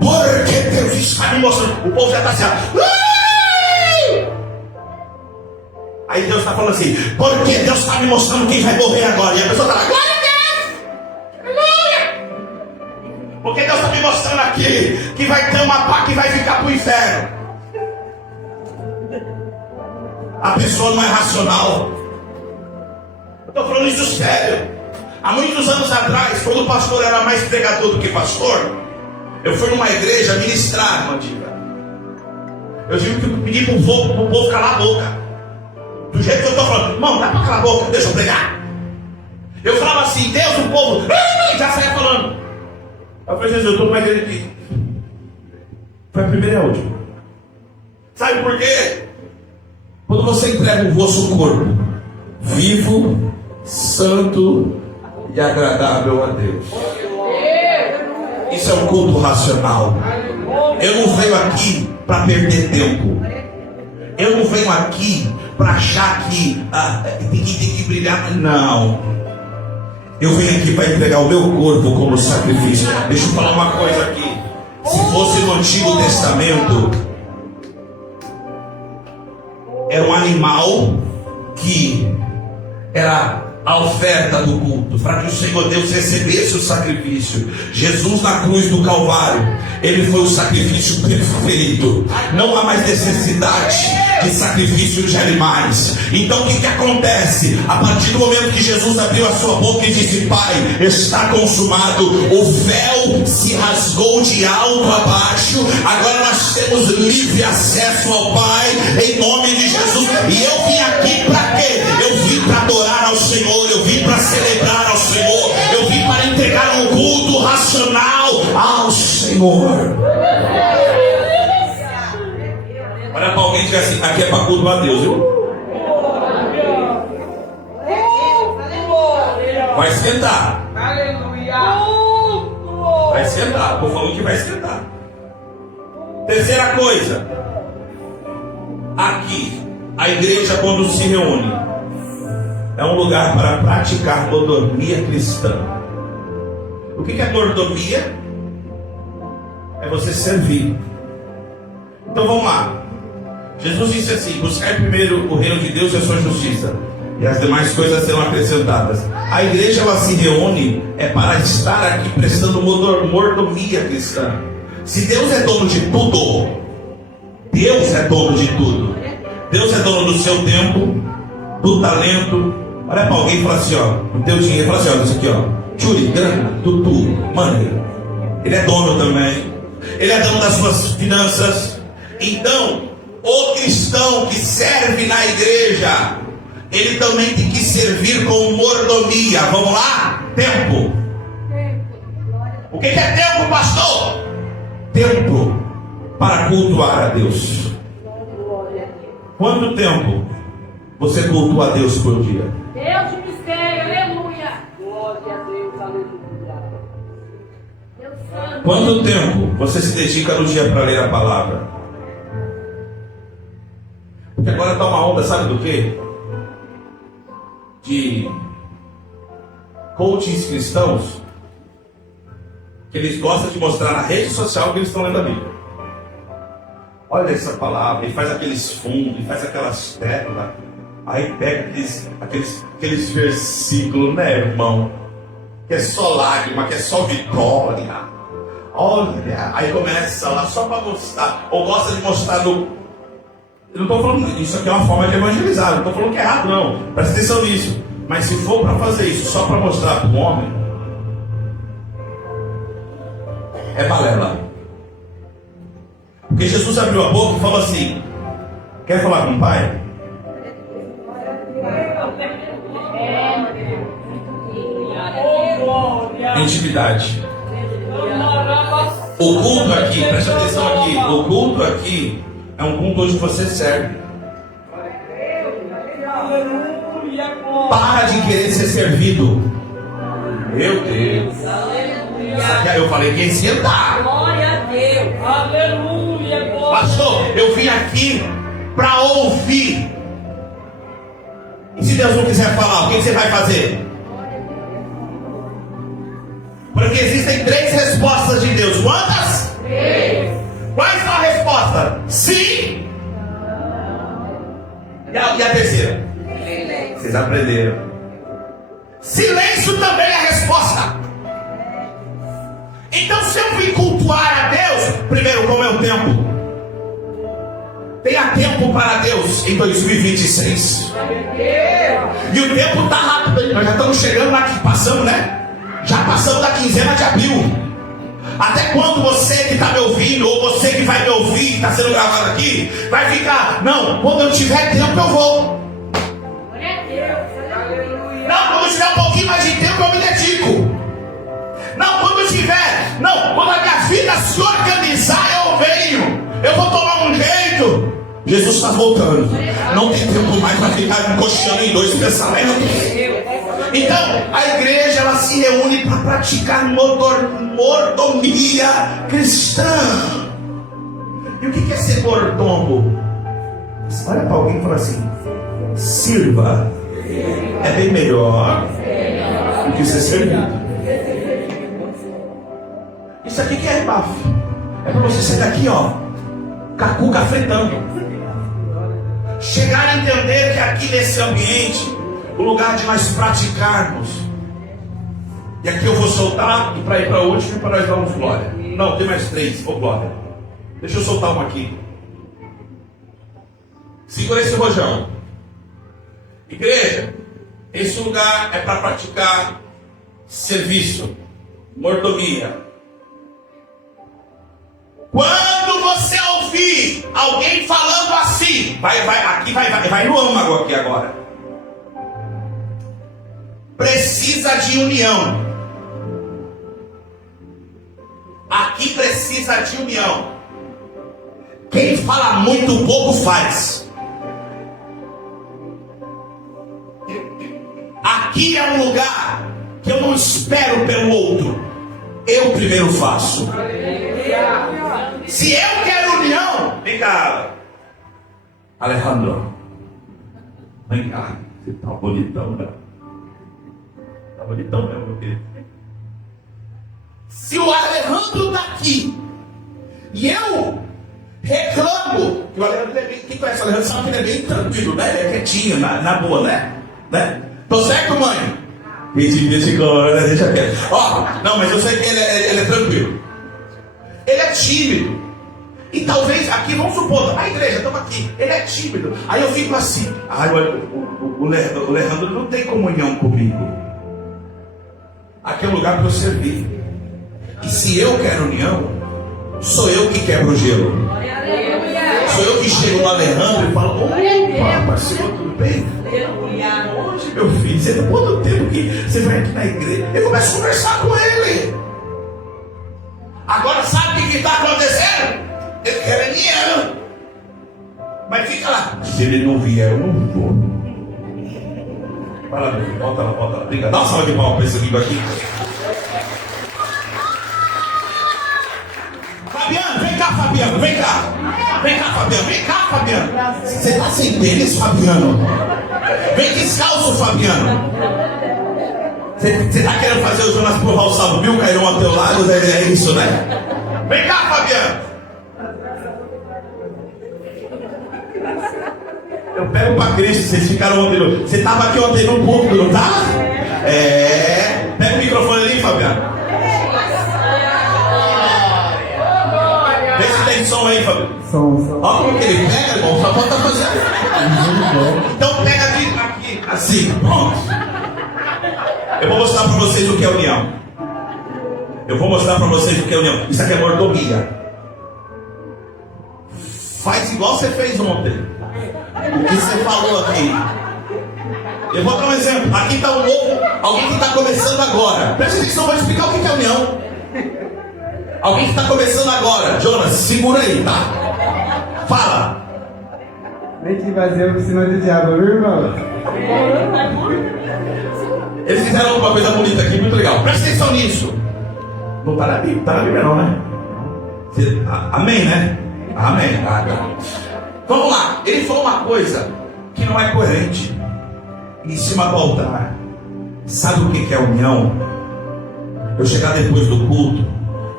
porque Deus está me mostrando. O povo já está assim, aí Deus está falando assim, porque Deus está me mostrando quem vai morrer agora. E a pessoa está lá, glória a Deus, aleluia. Porque Deus está me mostrando aqui que vai ter uma pá que vai ficar para o inferno. A pessoa não é racional. Eu estou falando isso sério. Há muitos anos atrás, quando o pastor era mais pregador do que pastor, eu fui numa igreja ministrar, irmã Diva. Eu tive que pedir para o povo calar a boca. Do jeito que eu estou falando, irmão, dá para calar a boca, deixa eu pregar. Eu falava assim, Deus, o povo já saia falando. Eu falei, Jesus, eu estou numa igreja aqui. Foi a primeira e a última. Sabe por quê? Quando você entrega o vosso corpo vivo, santo e agradável a Deus, isso é um culto racional. Eu não venho aqui para perder tempo. Eu não venho aqui para achar que tem que brilhar. Não. Eu venho aqui para entregar o meu corpo como sacrifício. Deixa eu falar uma coisa aqui. Se fosse no Antigo Testamento, era um animal que era a oferta do culto, para que o Senhor Deus recebesse o sacrifício. Jesus na cruz do Calvário, ele foi o sacrifício perfeito. Não há mais necessidade de sacrifício de animais. Então o que acontece? A partir do momento que Jesus abriu a sua boca e disse: Pai, está consumado, o véu se rasgou de alto a baixo. Agora nós temos livre acesso ao Pai, em nome de Jesus. E eu vim aqui para quê? Eu vim para adorar ao Senhor, eu vim para celebrar ao Senhor, eu vim para entregar um culto racional ao Senhor. Olha para alguém e diga assim: aqui é para cultuar a Deus, viu? Vai esquentar. Vai esquentar. Estou falando que vai esquentar. Terceira coisa. Aqui, a igreja, quando se reúne, é um lugar para praticar mordomia cristã. O que é mordomia? É você servir. Então vamos lá. Jesus disse assim: buscar primeiro o reino de Deus e a sua justiça, e as demais coisas serão acrescentadas. A igreja, ela se reúne para estar aqui prestando mordomia cristã. Se Deus é dono de tudo, Deus é dono de tudo. Deus é dono do seu tempo, do talento. Olha para alguém e fala assim: ó, o teu dinheiro. Fala assim: ó, isso aqui, ó, tchuri, grana, tutu, maneiro. Ele é dono também. Ele é dono das suas finanças. Então, o cristão que serve na igreja, ele também tem que servir com mordomia. Vamos lá? Tempo. O que é tempo, pastor? Tempo para cultuar a Deus. Quanto tempo você cultua a Deus por dia? Deus de mistério, aleluia. Glória a Deus, aleluia. Deus santo. Quanto tempo você se dedica no dia para ler a palavra? Porque agora está uma onda, sabe do quê? De coaches cristãos, que eles gostam de mostrar na rede social que eles estão lendo a Bíblia. Olha essa palavra, e faz aqueles fundos, e faz aquelas pérolas, aí pega aqueles versículos, né, irmão? Que é só lágrima, que é só vitória. Olha, aí começa lá só para mostrar, ou gosta de mostrar no. Eu não estou falando isso aqui é uma forma de evangelizar, não estou falando que é errado, não. Presta atenção nisso. Mas se for para fazer isso só para mostrar para o homem, é balela. Porque Jesus abriu a boca e falou assim: quer falar com o Pai? Intimidade. O culto aqui, presta atenção aqui, o culto aqui é um culto onde você serve. Para de querer ser servido. Meu Deus. Eu falei que ia sentar. Glória a Deus. Aleluia. Pastor, eu vim aqui para ouvir. E se Deus não quiser falar, o que você vai fazer? Porque existem 3 respostas de Deus. Quantas? 3. Quais são a resposta? Sim. E a terceira? Silêncio. Vocês aprenderam. Silêncio também é a resposta. Então, se eu vim cultuar a Deus, primeiro, como é o tempo? Tenha tempo para Deus em 2026. E o tempo está rápido. Nós já estamos chegando lá que passamos, né? Já passamos da quinzena de abril. Até quando você que está me ouvindo, ou você que vai me ouvir, está sendo gravado aqui, vai ficar: não, quando eu tiver tempo eu vou. Não, quando eu tiver um pouquinho mais de tempo eu me dedico. Não, quando eu tiver, não, quando a minha vida se organizar eu venho. Eu vou tomar um jeito. Jesus está voltando. Não tem tempo mais para ficar encoxando em 2 pensamentos. Então, a igreja, ela se reúne para praticar mordomia cristã. E o que é ser mordomo? Olha para alguém e fala assim: sirva. É bem melhor do que ser servido. Isso aqui que é bafo. É para você sair daqui, ó, cacuca fretando. Chegar a entender que aqui nesse ambiente, o lugar de nós praticarmos. E aqui eu vou soltar e para ir para o último e para nós darmos glória. Não, tem mais 3, glória. Deixa eu soltar uma aqui. Segura esse rojão. Igreja, esse lugar é para praticar serviço, mordomia. Quando você ouvir alguém falando assim, vai no âmago aqui agora. Precisa de união. Aqui precisa de união. Quem fala muito pouco faz. Aqui é um lugar que eu não espero pelo outro. Eu primeiro faço. Se eu quero união, vem cá, Alejandro. Vem cá. Você tá bonitão, né? Tá bonitão mesmo, meu querido. Se o Alejandro tá aqui e eu reclamo, que o Alejandro é bem, quem conhece o Alejandro sabe que ele é bem tranquilo, né? Ele é quietinho, na boa, né? Tô certo, mãe? Deixa quieto. Não, mas eu sei que ele é tranquilo. Ele é tímido. E talvez aqui, vamos supor, a igreja, estamos aqui, ele é tímido. Aí eu fico assim, o Leandro não tem comunhão comigo. Aqui é um lugar para eu servir. E se eu quero união, sou eu que quebro o gelo. Sou eu que chego no Alejandro e falo: opa, parceiro, tudo bem? Onde, meu filho? Você tem quanto tempo que você vai aqui na igreja? Eu começo a conversar com ele. Agora sabe o que está acontecendo? Ele quer união. Mas fica lá. Se ele não vier, eu não vou. Vai lá, meu filho, volta lá. Brinca. Dá uma salva de palmas para esse amigo aqui. Fabiano, vem cá, Fabiano. Vem cá, Fabiano. Você tá sem tênis, Fabiano? Vem descalço, Fabiano. Você tá querendo fazer o Jonas provar o salvo, viu? Caíram ao teu lado, é isso, né? Vem cá, Fabiano. Eu pego pra Cristo, vocês ficaram ontem. Você tava aqui ontem no púlpito, não tá? Pega o microfone ali, Fabiano. Vê se tem som aí, Fabiano. Som. Olha como que ele pega, irmão. Só falta fazer. Então pega aqui, assim, pronto. Eu vou mostrar pra vocês o que é união. Isso aqui é mordomia. Faz igual você fez ontem. O que você falou aqui. Eu vou dar um exemplo. Aqui está um novo, alguém que está começando agora. Presta atenção, vou explicar o que é união. Alguém que está começando agora. Jonas, segura aí, tá? Fala. Vem que fazer por cima do diabo, viu, irmão? Eles fizeram uma coisa bonita aqui, muito legal. Presta atenção nisso. Não está na Bíblia não, né? Amém, né? Amém. Tá. Vamos lá. Ele falou uma coisa que não é coerente. Em cima do altar. Sabe o que é união? Eu chegar depois do culto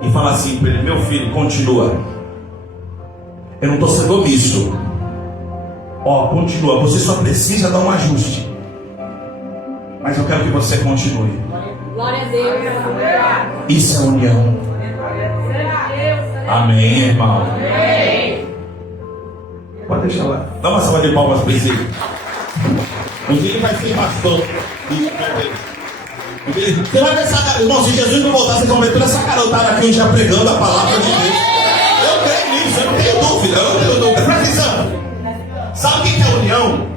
e falar assim para ele: meu filho, continua. Eu não estou sendo omisso. Continua. Você só precisa dar um ajuste. Mas eu quero que você continue. Glória a Deus. Isso é união. Amém, irmão. Pode deixar lá. Dá uma salva de palmas para esse. Um dia ele vai ser pastor. Você vai pensar, irmão, se Jesus não voltar, vocês vão ver toda essa carotada aqui um dia pregando a palavra de Deus. Eu creio nisso, eu não tenho dúvida. Presta atenção. Sabe o que é união?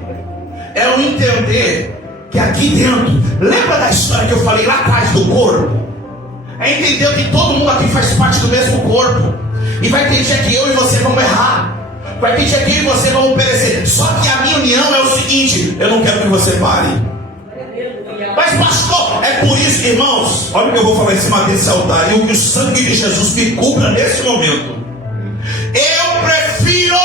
É eu entender que aqui dentro, lembra da história que eu falei lá atrás do corpo? É entender que todo mundo aqui faz parte do mesmo corpo. E vai ter dia que eu e você vamos errar. Vai ter dia que eu e você vamos perecer. Só que a minha união é o seguinte: eu não quero que você pare. Mas pastor, é por isso, irmãos, olha o que eu vou falar em cima desse altar. E o que o sangue de Jesus me cubra nesse momento. Eu prefiro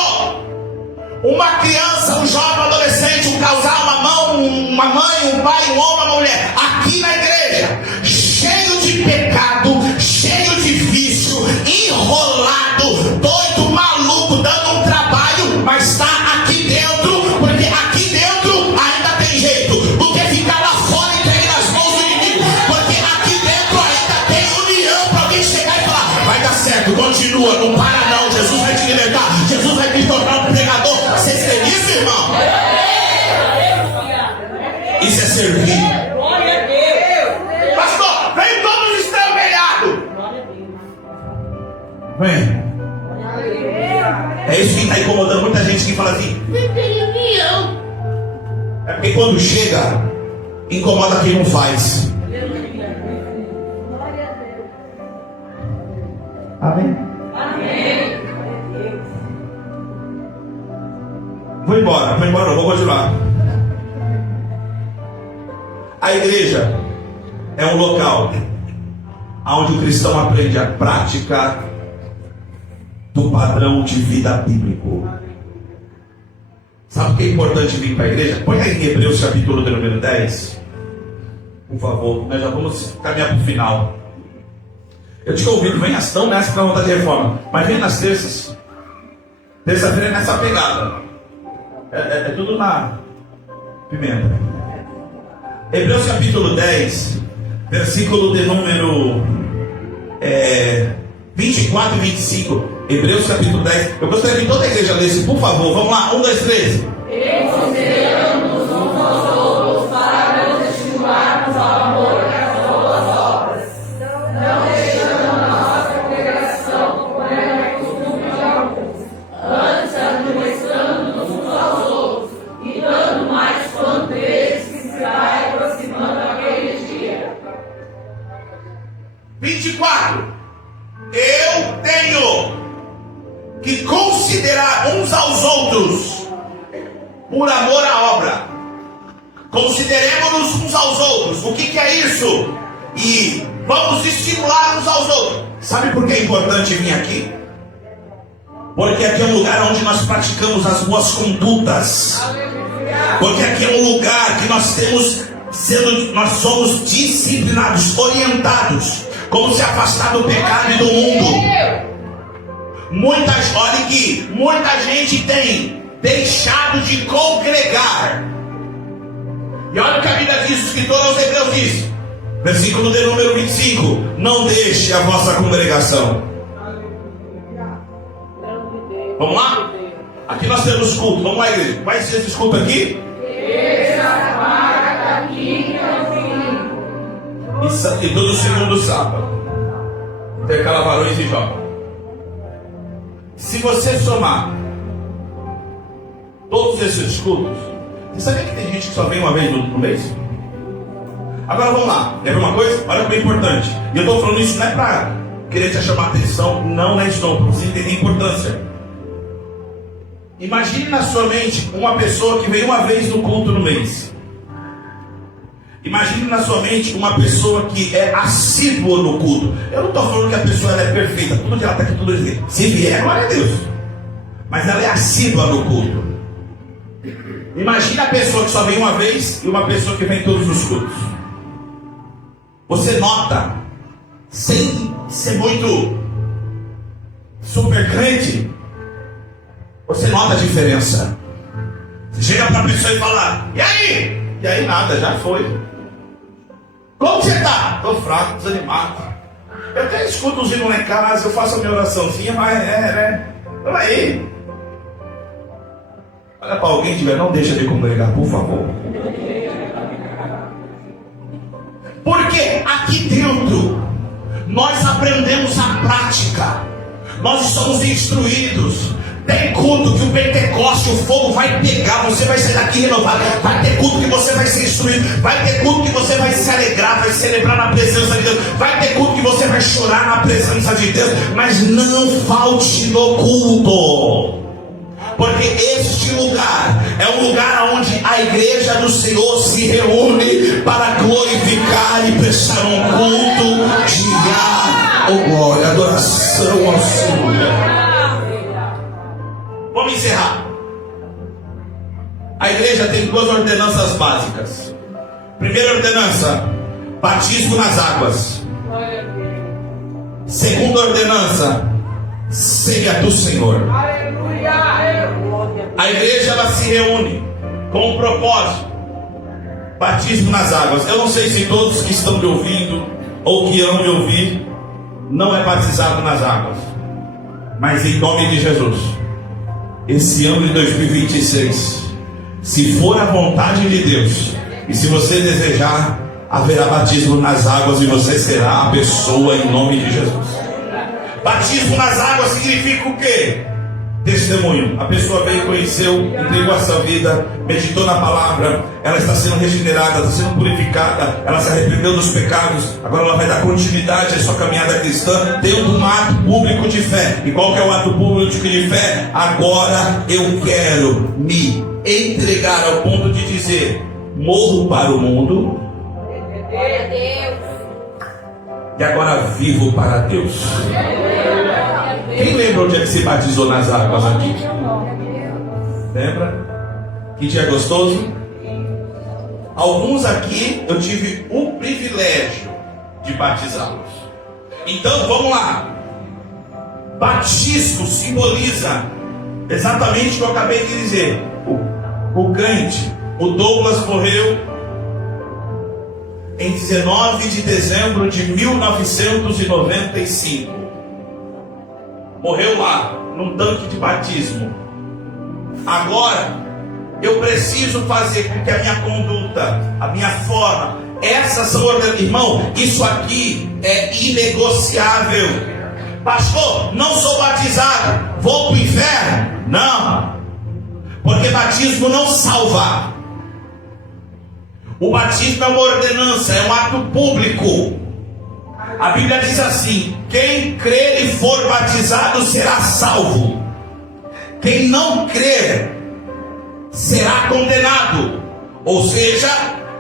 uma criança, um jovem, um adolescente, um casal, uma mãe, um pai, um homem, uma mulher, aqui na igreja, cheio de pecado, cheio de vício, enrolado, doido, maluco, dando um trabalho, mas está aqui dentro, porque aqui dentro ainda tem jeito, do que ficar lá fora e cair nas mãos do inimigo, porque aqui dentro ainda tem união para alguém chegar e falar: vai dar certo, continua, não para não, Jesus vai te libertar, Jesus vai te tornar um pregador. Vocês têm isso, irmão? servir. Glória a Deus. Pastor, vem todos estrambelhados. Glória a Deus. Vem. É isso que está incomodando muita gente que fala assim, vem reunião. É porque quando chega, incomoda quem não faz. Amém? Amém. Vou embora, não vou continuar. A igreja é um local onde o cristão aprende a prática do padrão de vida bíblico. Sabe o que é importante vir para a igreja? Põe aí em Hebreus capítulo número 10. Por favor, nós já vamos caminhar para o final. Eu te convido, venha não nessa para a vontade de reforma, mas venha nas terças. Terça-feira é nessa pegada. É tudo na pimenta. Hebreus capítulo 10, versículo de número 24 e 25. Hebreus capítulo 10. Eu gostaria que toda a igreja lesse, por favor. Vamos lá, 1, 2, 3. Consideramos uns aos outros para nos estimularmos ao amor e às boas obras, não deixando a nossa congregação como é costume de alguns, antes admoestando-nos uns aos outros, e dando mais quanto eles que se vai aproximando aquele dia. 24. Eu tenho que considerar uns aos outros por amor à obra. Consideremos-nos uns aos outros. O que é isso? E vamos estimular uns aos outros. Sabe por que é importante vir aqui? Porque aqui é um lugar onde nós praticamos as boas condutas. Porque aqui é um lugar que nós somos disciplinados, orientados, como se afastar do pecado e do mundo. Olha que muita gente tem deixado de congregar. E olha o que a Bíblia diz, o escritor aos Hebreus diz, versículo de número 25: não deixe a vossa congregação. Vamos lá? Aqui nós temos culto. Vamos lá, igreja. Vai ser esse culto aqui? E todo segundo sábado. Intercala varões e jovens. Se você somar todos esses cultos, você sabia que tem gente que só vem uma vez no mês? Agora vamos lá, quer ver uma coisa? Olha como é importante. E eu estou falando isso não é para querer te chamar a atenção, não é isso, não, para você entender a importância. Imagine na sua mente uma pessoa que vem uma vez no culto no mês. Imagine na sua mente uma pessoa que é assídua no culto. Eu não estou falando que a pessoa ela é perfeita, tudo que ela está aqui, tudo isso. Se vier, glória a Deus. Mas ela é assídua no culto. Imagine a pessoa que só vem uma vez e uma pessoa que vem todos os cultos. Você nota, sem ser muito super crente, você nota a diferença. Você chega para a pessoa e fala: e aí? E aí nada, já foi. Como você está? Estou fraco, desanimado. Eu até escuto os hinos lá em casa, eu faço a minha oraçãozinha, mas Vamos aí. Olha para alguém e diga: não deixa de congregar, por favor. Porque aqui dentro nós aprendemos a prática, nós somos instruídos. Tem culto que o Pentecoste, o fogo vai pegar, você vai sair daqui renovado. Vai ter culto que você vai ser instruído. Vai ter culto que você vai se alegrar, vai celebrar na presença de Deus. Vai ter culto que você vai chorar na presença de Deus. Mas não falte no culto. Porque este lugar é um lugar onde a igreja do Senhor se reúne para glorificar e prestar um culto de glória, adoração ao Senhor. Vamos encerrar. A igreja tem duas ordenanças básicas. Primeira ordenança: batismo nas águas. Segunda ordenança: ceia do Senhor. A igreja ela se reúne com um propósito: batismo nas águas. Eu não sei se todos que estão me ouvindo ou que irão me ouvir não é batizado nas águas, mas em nome de Jesus, esse ano de 2026, se for a vontade de Deus, E se você desejar, haverá batismo nas águas e você será a pessoa em nome de Jesus. Batismo nas águas significa o quê? Testemunho. A pessoa veio, conheceu, entregou a sua vida, meditou na palavra, ela está sendo regenerada, está sendo purificada, ela se arrependeu dos pecados, agora ela vai dar continuidade à sua caminhada cristã, tendo um ato público de fé. E qual que é o ato público de fé? Agora eu quero me entregar ao ponto de dizer: morro para o mundo e agora vivo para Deus. Quem lembra onde é que se batizou nas águas aqui? Lembra? Que dia gostoso? Alguns aqui eu tive o privilégio de batizá-los. Então vamos lá. Batismo simboliza exatamente o que eu acabei de dizer. O crente, o Douglas morreu em 19 de dezembro de 1995. Morreu lá, num tanque de batismo. Agora, eu preciso fazer com que a minha conduta, a minha forma, essas são ordenadas. Irmão, isso aqui é inegociável. Pastor, não sou batizado, vou para o inferno? Não, porque batismo não salva. O batismo é uma ordenança, é um ato público. A Bíblia diz assim: quem crer e for batizado será salvo. Quem não crer será condenado. Ou seja,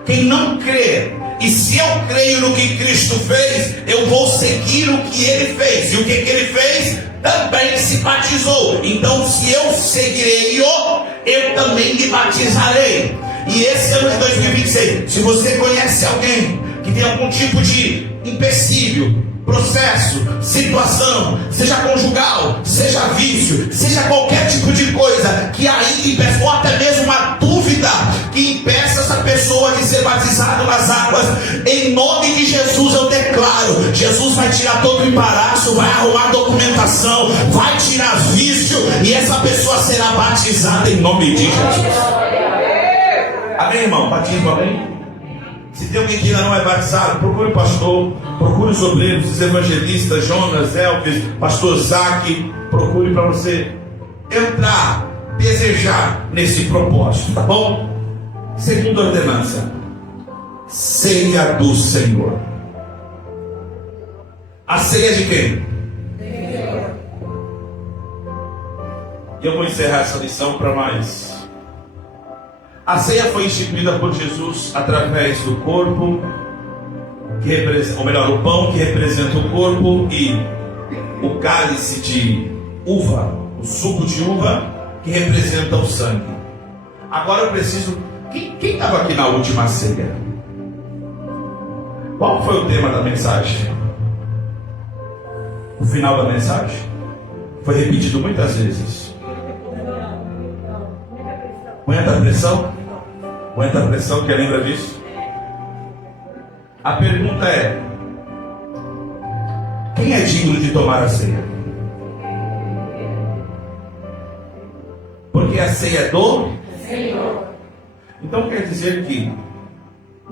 quem não crer, e se eu creio no que Cristo fez, eu vou seguir o que Ele fez. E o que Ele fez? Também se batizou. Então, se eu seguirei-o, eu também me batizarei. E esse ano de 2026, se você conhece alguém que tem algum tipo de empecilho, processo, situação, seja conjugal, seja vício, seja qualquer tipo de coisa que ainda impeça, ou até mesmo uma dúvida que impeça essa pessoa de ser batizada nas águas, em nome de Jesus eu declaro: Jesus vai tirar todo o embaraço, vai arrumar documentação, vai tirar vício, e essa pessoa será batizada em nome de Jesus. Amém, irmão? Batismo, amém? Se tem alguém que ainda não é batizado, procure o pastor, procure os obreiros, os evangelistas, Jonas, Elvis, pastor Zac. Procure para você entrar, desejar nesse propósito, tá bom? Segunda ordenança: ceia do Senhor. A ceia de quem? E eu vou encerrar essa lição para mais. A ceia foi instituída por Jesus através do corpo, que representa, ou melhor, o pão que representa o corpo, e o cálice de uva, o suco de uva, que representa o sangue. Agora eu preciso... Quem estava aqui na última ceia? Qual foi o tema da mensagem? O final da mensagem? Foi repetido muitas vezes. Aguenta a pressão? Aguenta a pressão, quem lembra disso? A pergunta é: quem é digno de tomar a ceia? Porque a ceia é do Senhor. Então quer dizer que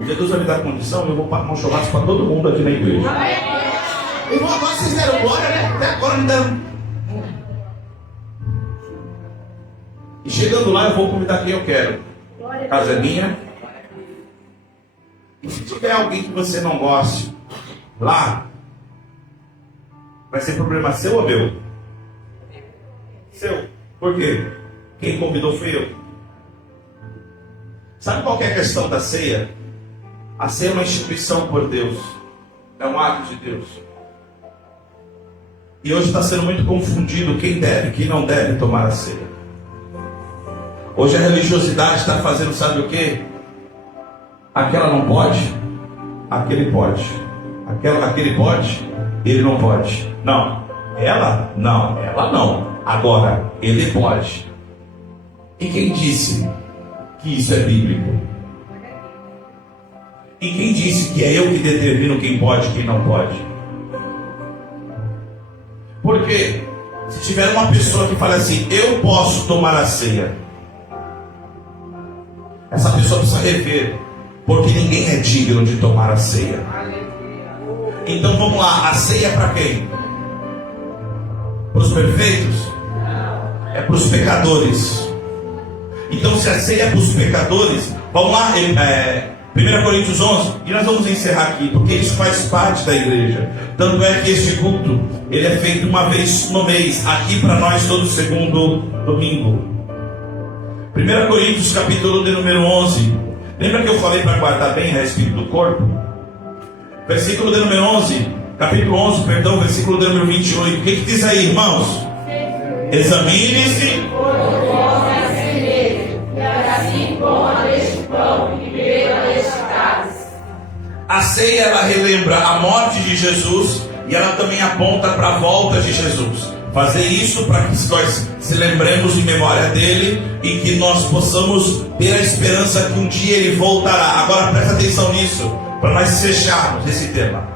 Jesus vai me dar condição, eu vou pagar um churrasco para todo mundo aqui na igreja. Irmão, agora vocês deram glória, né? Até agora me deram. E chegando lá eu vou convidar quem eu quero. A casa é minha. E se tiver alguém que você não goste lá, vai ser problema seu ou meu? Seu. Por quê? Quem convidou fui eu. Sabe qual que é a questão da ceia? A ceia é uma instituição por Deus. É um ato de Deus. E hoje está sendo muito confundido quem deve e quem não deve tomar a ceia. Hoje a religiosidade está fazendo, sabe o que? Aquela não pode, aquele pode. Aquele pode, ele não pode. Não, ela não. Agora, ele pode. E quem disse que isso é bíblico? E quem disse que é eu que determino quem pode e quem não pode? Porque se tiver uma pessoa que fala assim: eu posso tomar a ceia, essa pessoa precisa rever porque ninguém é digno de tomar a ceia. Então vamos lá, a ceia é para quem? Para os perfeitos? É para os pecadores. Então se a ceia é para os pecadores, vamos lá, 1 Coríntios 11, e nós vamos encerrar aqui, porque isso faz parte da igreja. Tanto é que este culto, ele é feito uma vez no mês, aqui para nós todo segundo domingo. 1 Coríntios capítulo de número 11. Lembra que eu falei para guardar bem a respeito do corpo? Versículo de número 11, capítulo 11, perdão, versículo de número 28. O que diz aí, irmãos? Examine-se. A ceia, ela relembra a morte de Jesus e ela também aponta para a volta de Jesus. Fazer isso para que nós se lembremos em memória dele e que nós possamos ter a esperança que um dia ele voltará. Agora presta atenção nisso, para nós fecharmos esse tema.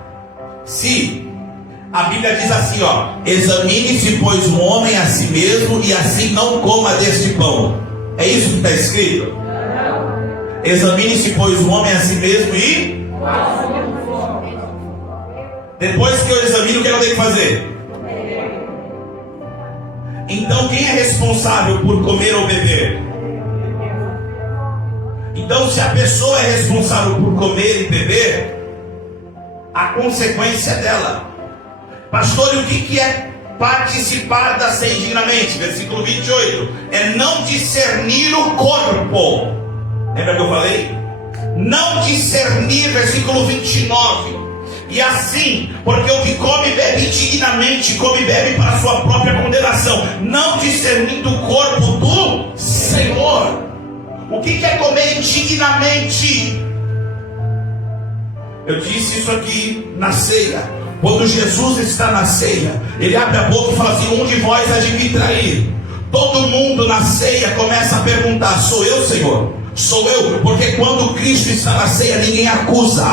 Se a Bíblia diz assim, ó: examine-se, pois, o homem a si mesmo, e assim não coma deste pão. É isso que está escrito? Examine-se, pois, o homem a si mesmo e... depois que eu examino, o que eu tenho que fazer? Então quem é responsável por comer ou beber? Então se a pessoa é responsável por comer e beber, a consequência é dela. Pastor, e o que é participar da ceia dignamente? Versículo 28. É não discernir o corpo. Lembra que eu falei? Não discernir, versículo 29. E assim, porque o que come e bebe indignamente, come e bebe para a sua própria condenação, não discernindo o corpo do Senhor. O que é comer indignamente? Eu disse isso aqui na ceia. Quando Jesus está na ceia, ele abre a boca e fala assim: um de vós há de me trair. Todo mundo na ceia começa a perguntar: sou eu, Senhor? Sou eu? Porque quando Cristo está na ceia, ninguém acusa,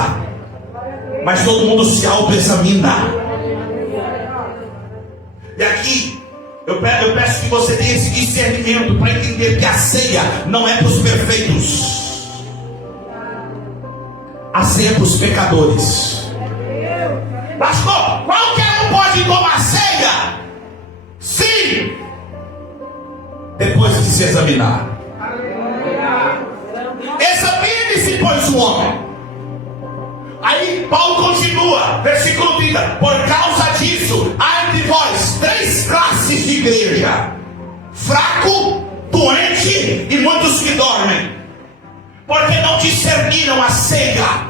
mas todo mundo se auto-examina. E aqui eu peço que você tenha esse discernimento para entender que a ceia não é para os perfeitos. A ceia é para os pecadores. Pastor, qualquer um pode tomar ceia? Sim, depois de se examinar. Examine-se, pois, o homem. Aí Paulo continua, versículo 30. Por causa disso, há entre vós 3 classes de igreja: fraco, doente e muitos que dormem, porque não discerniram a ceia.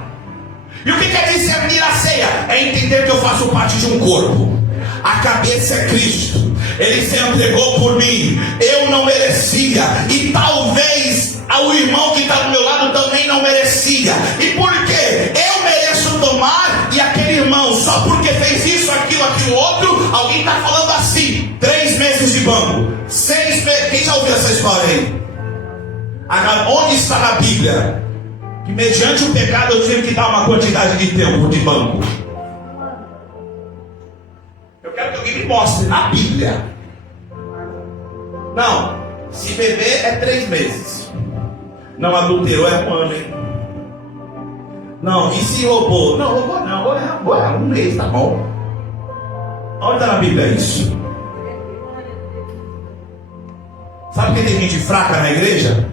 E o que é discernir a ceia? É entender que eu faço parte de um corpo. A cabeça é Cristo. Ele se entregou por mim. Eu não merecia, e talvez o irmão que está do meu lado também não merecia. E por quê? Eu mereço tomar, e aquele irmão, só porque fez isso, aquilo outro, alguém está falando assim: 3 meses de banco, 6 meses. Quem já ouviu essa história aí? Onde está na Bíblia que mediante o pecado eu tive que dar uma quantidade de tempo de banco? Eu quero que alguém me mostre na Bíblia. Não, se beber é 3 meses. Não, adulterou é 1 ano, hein? Não, e se roubou? Não, roubou não, roubou é 1 mês, tá bom? Onde está na Bíblia isso? Sabe que tem gente fraca na igreja?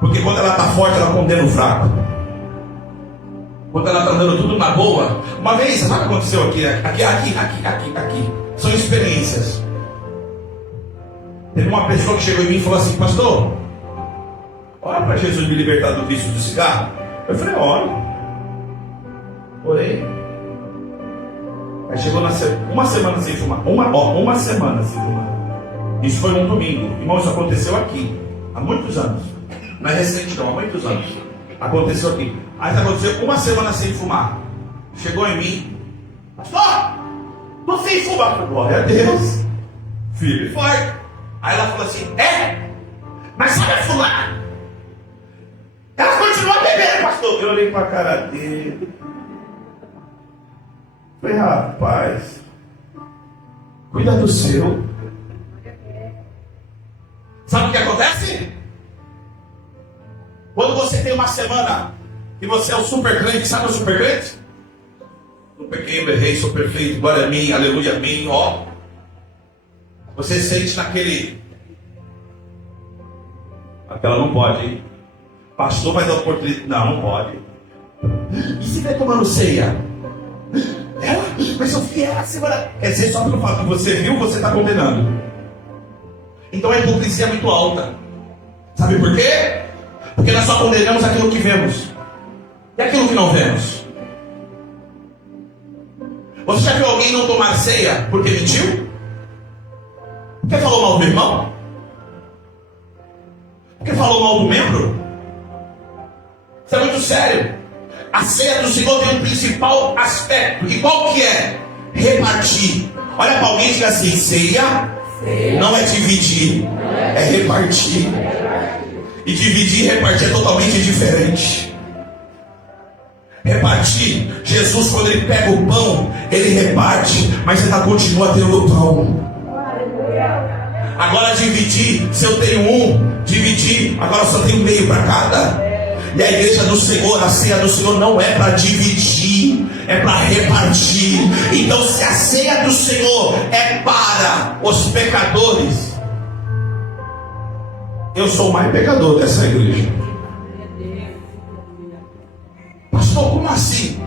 Porque quando ela está forte, ela condena o fraco. Quando ela está dando tudo na boa. Uma vez, sabe o que aconteceu aqui? Aqui. São experiências. Teve uma pessoa que chegou em mim e falou assim: pastor, ora para Jesus me libertar do vício do cigarro. Eu falei: ora. Orei. Aí chegou uma semana sem fumar. Uma semana sem fumar. Isso foi num domingo. Irmão, isso aconteceu aqui há muitos anos. Não é recente não, há muitos anos. Aconteceu aqui. Aí aconteceu uma semana sem fumar. Chegou em mim: pastor, tô sem fumar. Glória a Deus. Firme e forte. Aí ela falou assim: é? Mas sabe fumar? Ela continua bebendo, pastor. Eu olhei pra cara dele. Falei: rapaz, cuida do seu. Sabe o que acontece? Quando você tem uma semana que você é o super crente. Sabe o super crente? Não pequei, errei, sou perfeito, glória a mim, aleluia a mim, ó. Você sente naquele... Aquela não pode, hein? Pastor vai dar oportunidade. Não pode. E se vai tomando ceia? Ela? Mas eu vi ela semana... Quer dizer, só pelo fato que você viu, você está condenando. Então a hipocrisia é muito alta. Sabe por quê? Porque nós só condenamos aquilo que vemos. E aquilo que não vemos? Você já viu alguém não tomar ceia porque mentiu? Porque falou mal do irmão? Porque falou mal do membro? Isso é muito sério. A ceia do Senhor tem um principal aspecto. E qual que é? Repartir. Olha para alguém e diga assim: ceia não é dividir, é repartir. E dividir e repartir é totalmente diferente. Repartir, Jesus quando ele pega o pão, ele reparte, mas ainda continua tendo o pão. Agora dividir, se eu tenho um, dividir, agora só tenho meio para cada. E a igreja do Senhor, a ceia do Senhor não é para dividir, é para repartir. Então se a ceia do Senhor é para os pecadores, eu sou o mais pecador dessa igreja. Pastor, como assim?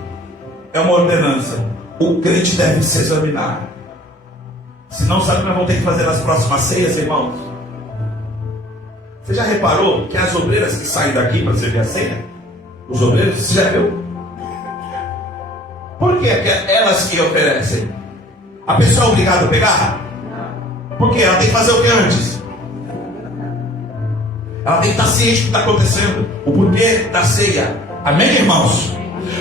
É uma ordenança. O crente deve se examinar. Senão, sabe o que nós vamos ter que fazer nas próximas ceias, irmãos? Você já reparou que as obreiras que saem daqui para servir a ceia? Os obreiros, você já viu? Por que elas que oferecem? A pessoa é obrigada a pegar? Por quê? Ela tem que fazer o que antes? Ela tem que estar ciente do que está acontecendo. O porquê da ceia. Amém, irmãos?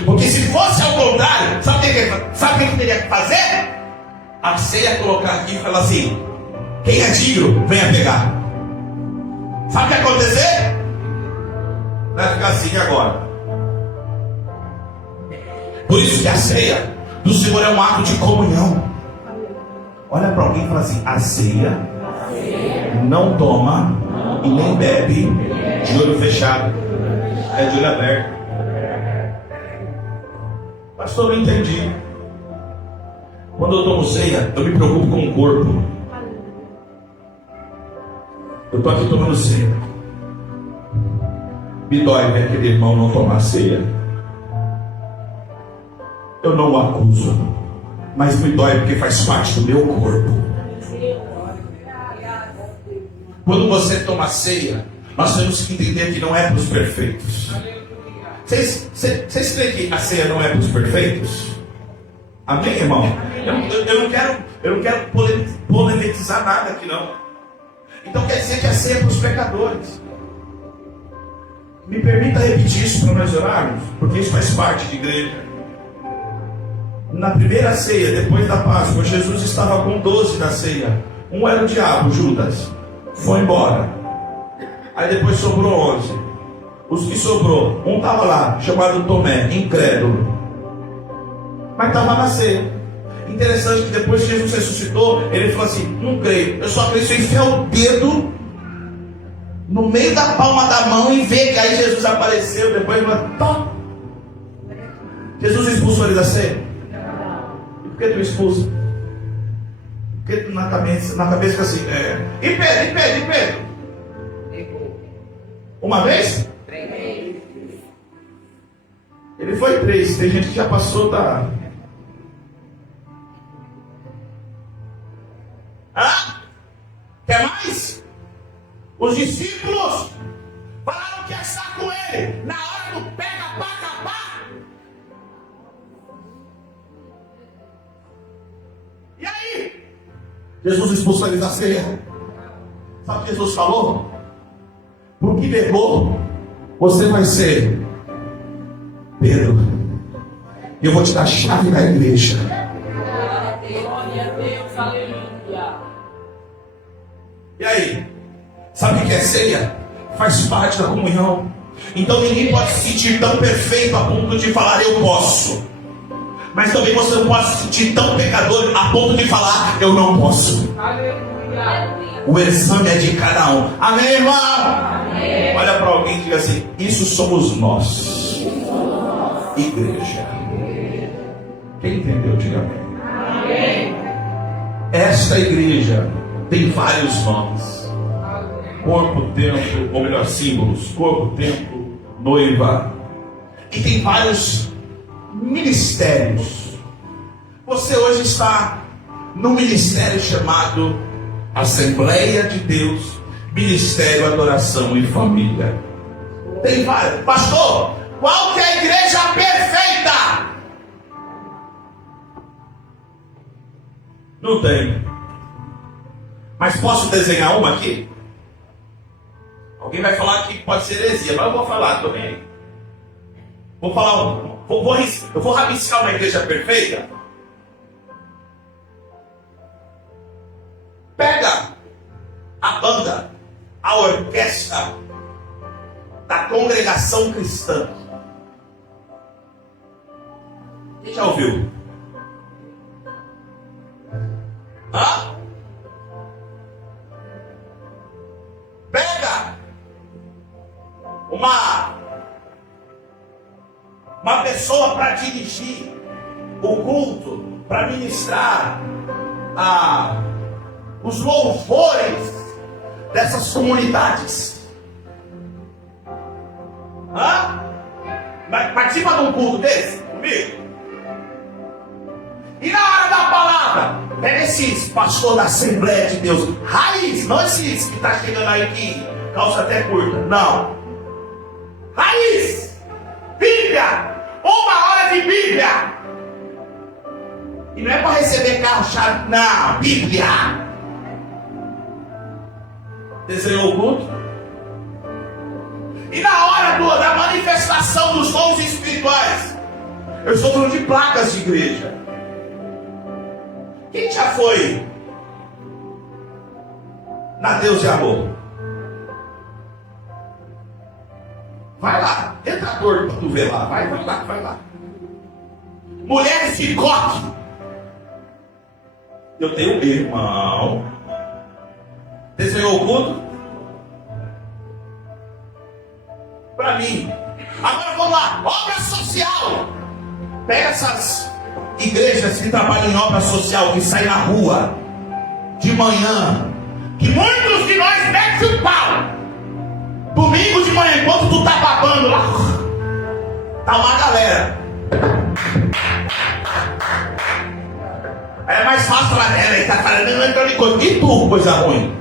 Porque se fosse ao contrário, sabe o que teria que fazer? A ceia colocar aqui e falar assim: quem é digno, venha pegar. Sabe o que vai acontecer? Vai ficar assim agora. Por isso que a ceia do Senhor é um ato de comunhão. Olha para alguém e fala assim: a ceia não toma e nem bebe de olho fechado, é de olho aberto. Pastor, não entendi. Quando eu tomo ceia, eu me preocupo com o corpo. Eu estou aqui tomando ceia. Me dói ver aquele irmão não tomar ceia. Eu não o acuso, mas me dói porque faz parte do meu corpo. Quando você toma ceia, nós temos que entender que não é para os perfeitos. Vocês creem que a ceia não é para os perfeitos? Amém, irmão? Eu não quero polemizar nada aqui, não. Então quer dizer que a ceia é para os pecadores. Me permita repetir isso para nós orarmos, porque isso faz parte de igreja. Na primeira ceia, depois da Páscoa, Jesus estava com 12 na ceia. Um era o diabo, Judas, foi embora. Aí depois sobrou 11. Os que sobrou, um estava lá, chamado Tomé, incrédulo, mas estava na ceia. Interessante que depois que Jesus ressuscitou, ele falou assim: não creio, eu só creio se eu enfiar o dedo no meio da palma da mão e ver que aí Jesus apareceu. Depois ele Jesus expulsou ele da ceia. E por que tu expulsa? Porque tu na cabeça fica assim: e Pedro? Uma vez? 3. Ele foi 3. Tem gente que já passou da... Quer mais? Os discípulos falaram que ia estar com ele na hora do pega pra acabar. E aí? Jesus expulsou ele da ceia. Sabe o que Jesus falou? Porque pegou, você vai ser Pedro. E eu vou te dar a chave da igreja. E aí? Sabe o que é ceia? Faz parte da comunhão. Então ninguém pode se sentir tão perfeito a ponto de falar eu posso. Mas também você não pode se sentir tão pecador a ponto de falar eu não posso. O exame é de cada um. Amém, irmão? Amém. Olha para alguém e diga assim: isso somos nós, igreja. Quem entendeu, diga amém. Amém. Esta igreja tem vários nomes: corpo, templo, ou melhor, símbolos: corpo, templo, noiva. E tem vários ministérios. Você hoje está no ministério chamado Assembleia de Deus, Ministério, Adoração e Família. Tem vários. Pastor, qual que é a igreja perfeita? Não tem. Mas posso desenhar uma aqui? Alguém vai falar que pode ser heresia, mas eu vou falar também. Eu vou rabiscar uma igreja perfeita. Pega a banda, a orquestra da congregação cristã. Quem já ouviu? Hã? Pega uma pessoa para dirigir o culto, para ministrar os louvores dessas comunidades. Participa de um culto desse comigo? E na hora da palavra, pega esses pastor da Assembleia de Deus, raiz, não esses que está chegando aí que calça até curta, não. Raiz, Bíblia, 1 hora de Bíblia. E não é para receber carro-chave, não, Bíblia. Desenhou o culto? E na hora da manifestação dos dons espirituais, eu estou falando de placas de igreja. Quem já foi na Deus e Amor? Vai lá, entra torto para tu ver lá, vai lá. Mulheres de coque. Eu tenho um irmão. Desenhou o culto? Para mim. Agora vamos lá, obra social. Pega essas igrejas que trabalham em obra social, que saem na rua de manhã, que muitos de nós metem o pau. Domingo de manhã, enquanto tu tá babando lá, tá uma galera. É mais fácil falar dela, ele tá falando, não entrou de coisa. E tu, coisa ruim?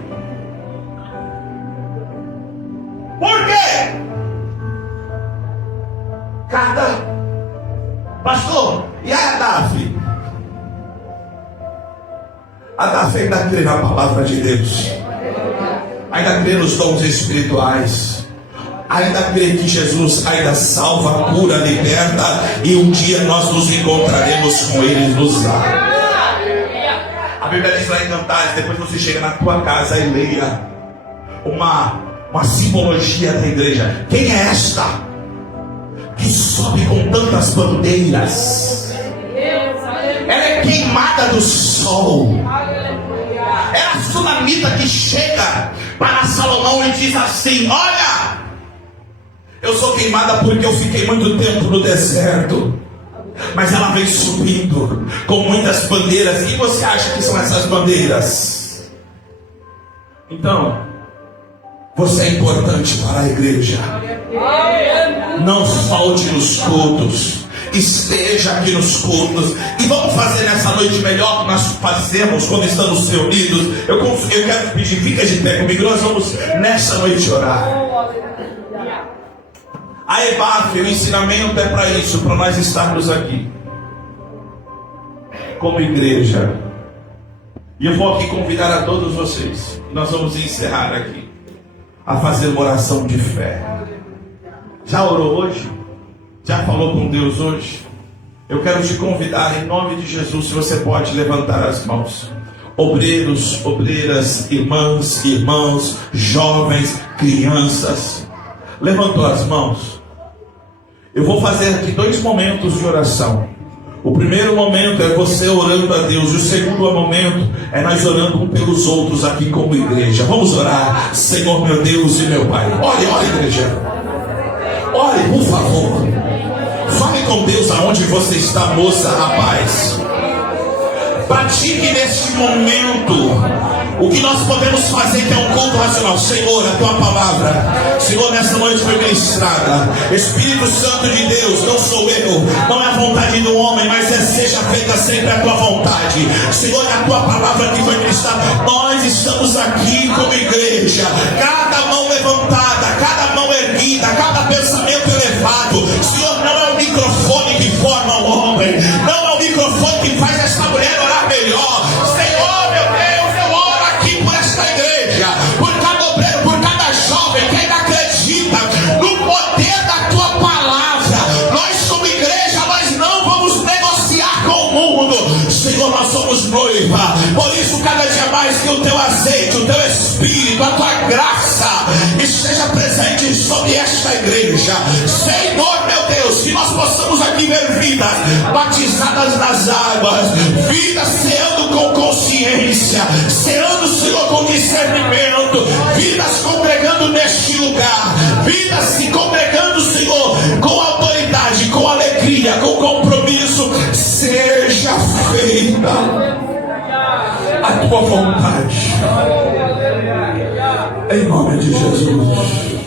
Por quê? Pastor, e a Davi? A Davi ainda crê na palavra de Deus, ainda crê nos dons espirituais, ainda crê que Jesus ainda salva, cura, liberta, e um dia nós nos encontraremos com Ele nos ar. A Bíblia diz lá em Cantares, depois você chega na tua casa e leia uma simbologia da igreja. Quem é esta que sobe com tantas bandeiras? Ela é queimada do sol. É a sunamita que chega para Salomão e diz assim: olha, eu sou queimada porque eu fiquei muito tempo no deserto, mas ela vem subindo com muitas bandeiras. E você acha que são essas bandeiras? Então, você é importante para a igreja. Não falte nos cultos, esteja aqui nos cultos. E vamos fazer nessa noite melhor que nós fazemos quando estamos reunidos. Eu quero pedir, fica de pé comigo. Nós vamos nessa noite orar. A EBAF, o ensinamento é para isso, para nós estarmos aqui como igreja. E eu vou aqui convidar a todos vocês. Nós vamos encerrar aqui a fazer uma oração de fé. Já orou hoje? Já falou com Deus hoje? Eu quero te convidar em nome de Jesus, se você pode levantar as mãos. Obreiros, obreiras, irmãs, irmãos, jovens, crianças. Levantou as mãos? Eu vou fazer aqui 2 momentos de oração. O primeiro momento é você orando a Deus. E o segundo momento é nós orando um pelos outros aqui como igreja. Vamos orar. Senhor meu Deus e meu Pai. Ore, igreja. Ore, por favor. Fale com Deus aonde você está, moça, rapaz. Pratique neste momento o que nós podemos fazer, que é um culto racional. Senhor, a tua palavra, Senhor, nessa noite foi ministrada. Espírito Santo de Deus, não sou eu, não é a vontade do homem, mas seja feita sempre a tua vontade. Senhor, é a tua palavra que foi ministrada. Nós estamos aqui como igreja, cada mão levantada, cada mão erguida, cada pensamento elevado. Senhor, não é o microfone que forma o homem, não é o microfone que faz esta mulher orar melhor. Senhor, meu Deus, eu oro aqui por esta igreja, por cada obreiro, por cada jovem que ainda acredita no poder da tua palavra. Nós como igreja, nós não vamos negociar com o mundo. Senhor, nós somos noiva. Por isso, cada dia mais que o teu azeite, o teu espírito, a tua graça esteja presente sobre esta igreja. Senhor, meu Deus, que nós possamos aqui ver vidas batizadas nas águas, vidas ceando com consciência, ceando, Senhor, com discernimento, vidas congregando neste lugar, vidas se congregando, Senhor, com autoridade, com alegria, com compromisso. Seja feita a tua vontade, em nome de Jesus.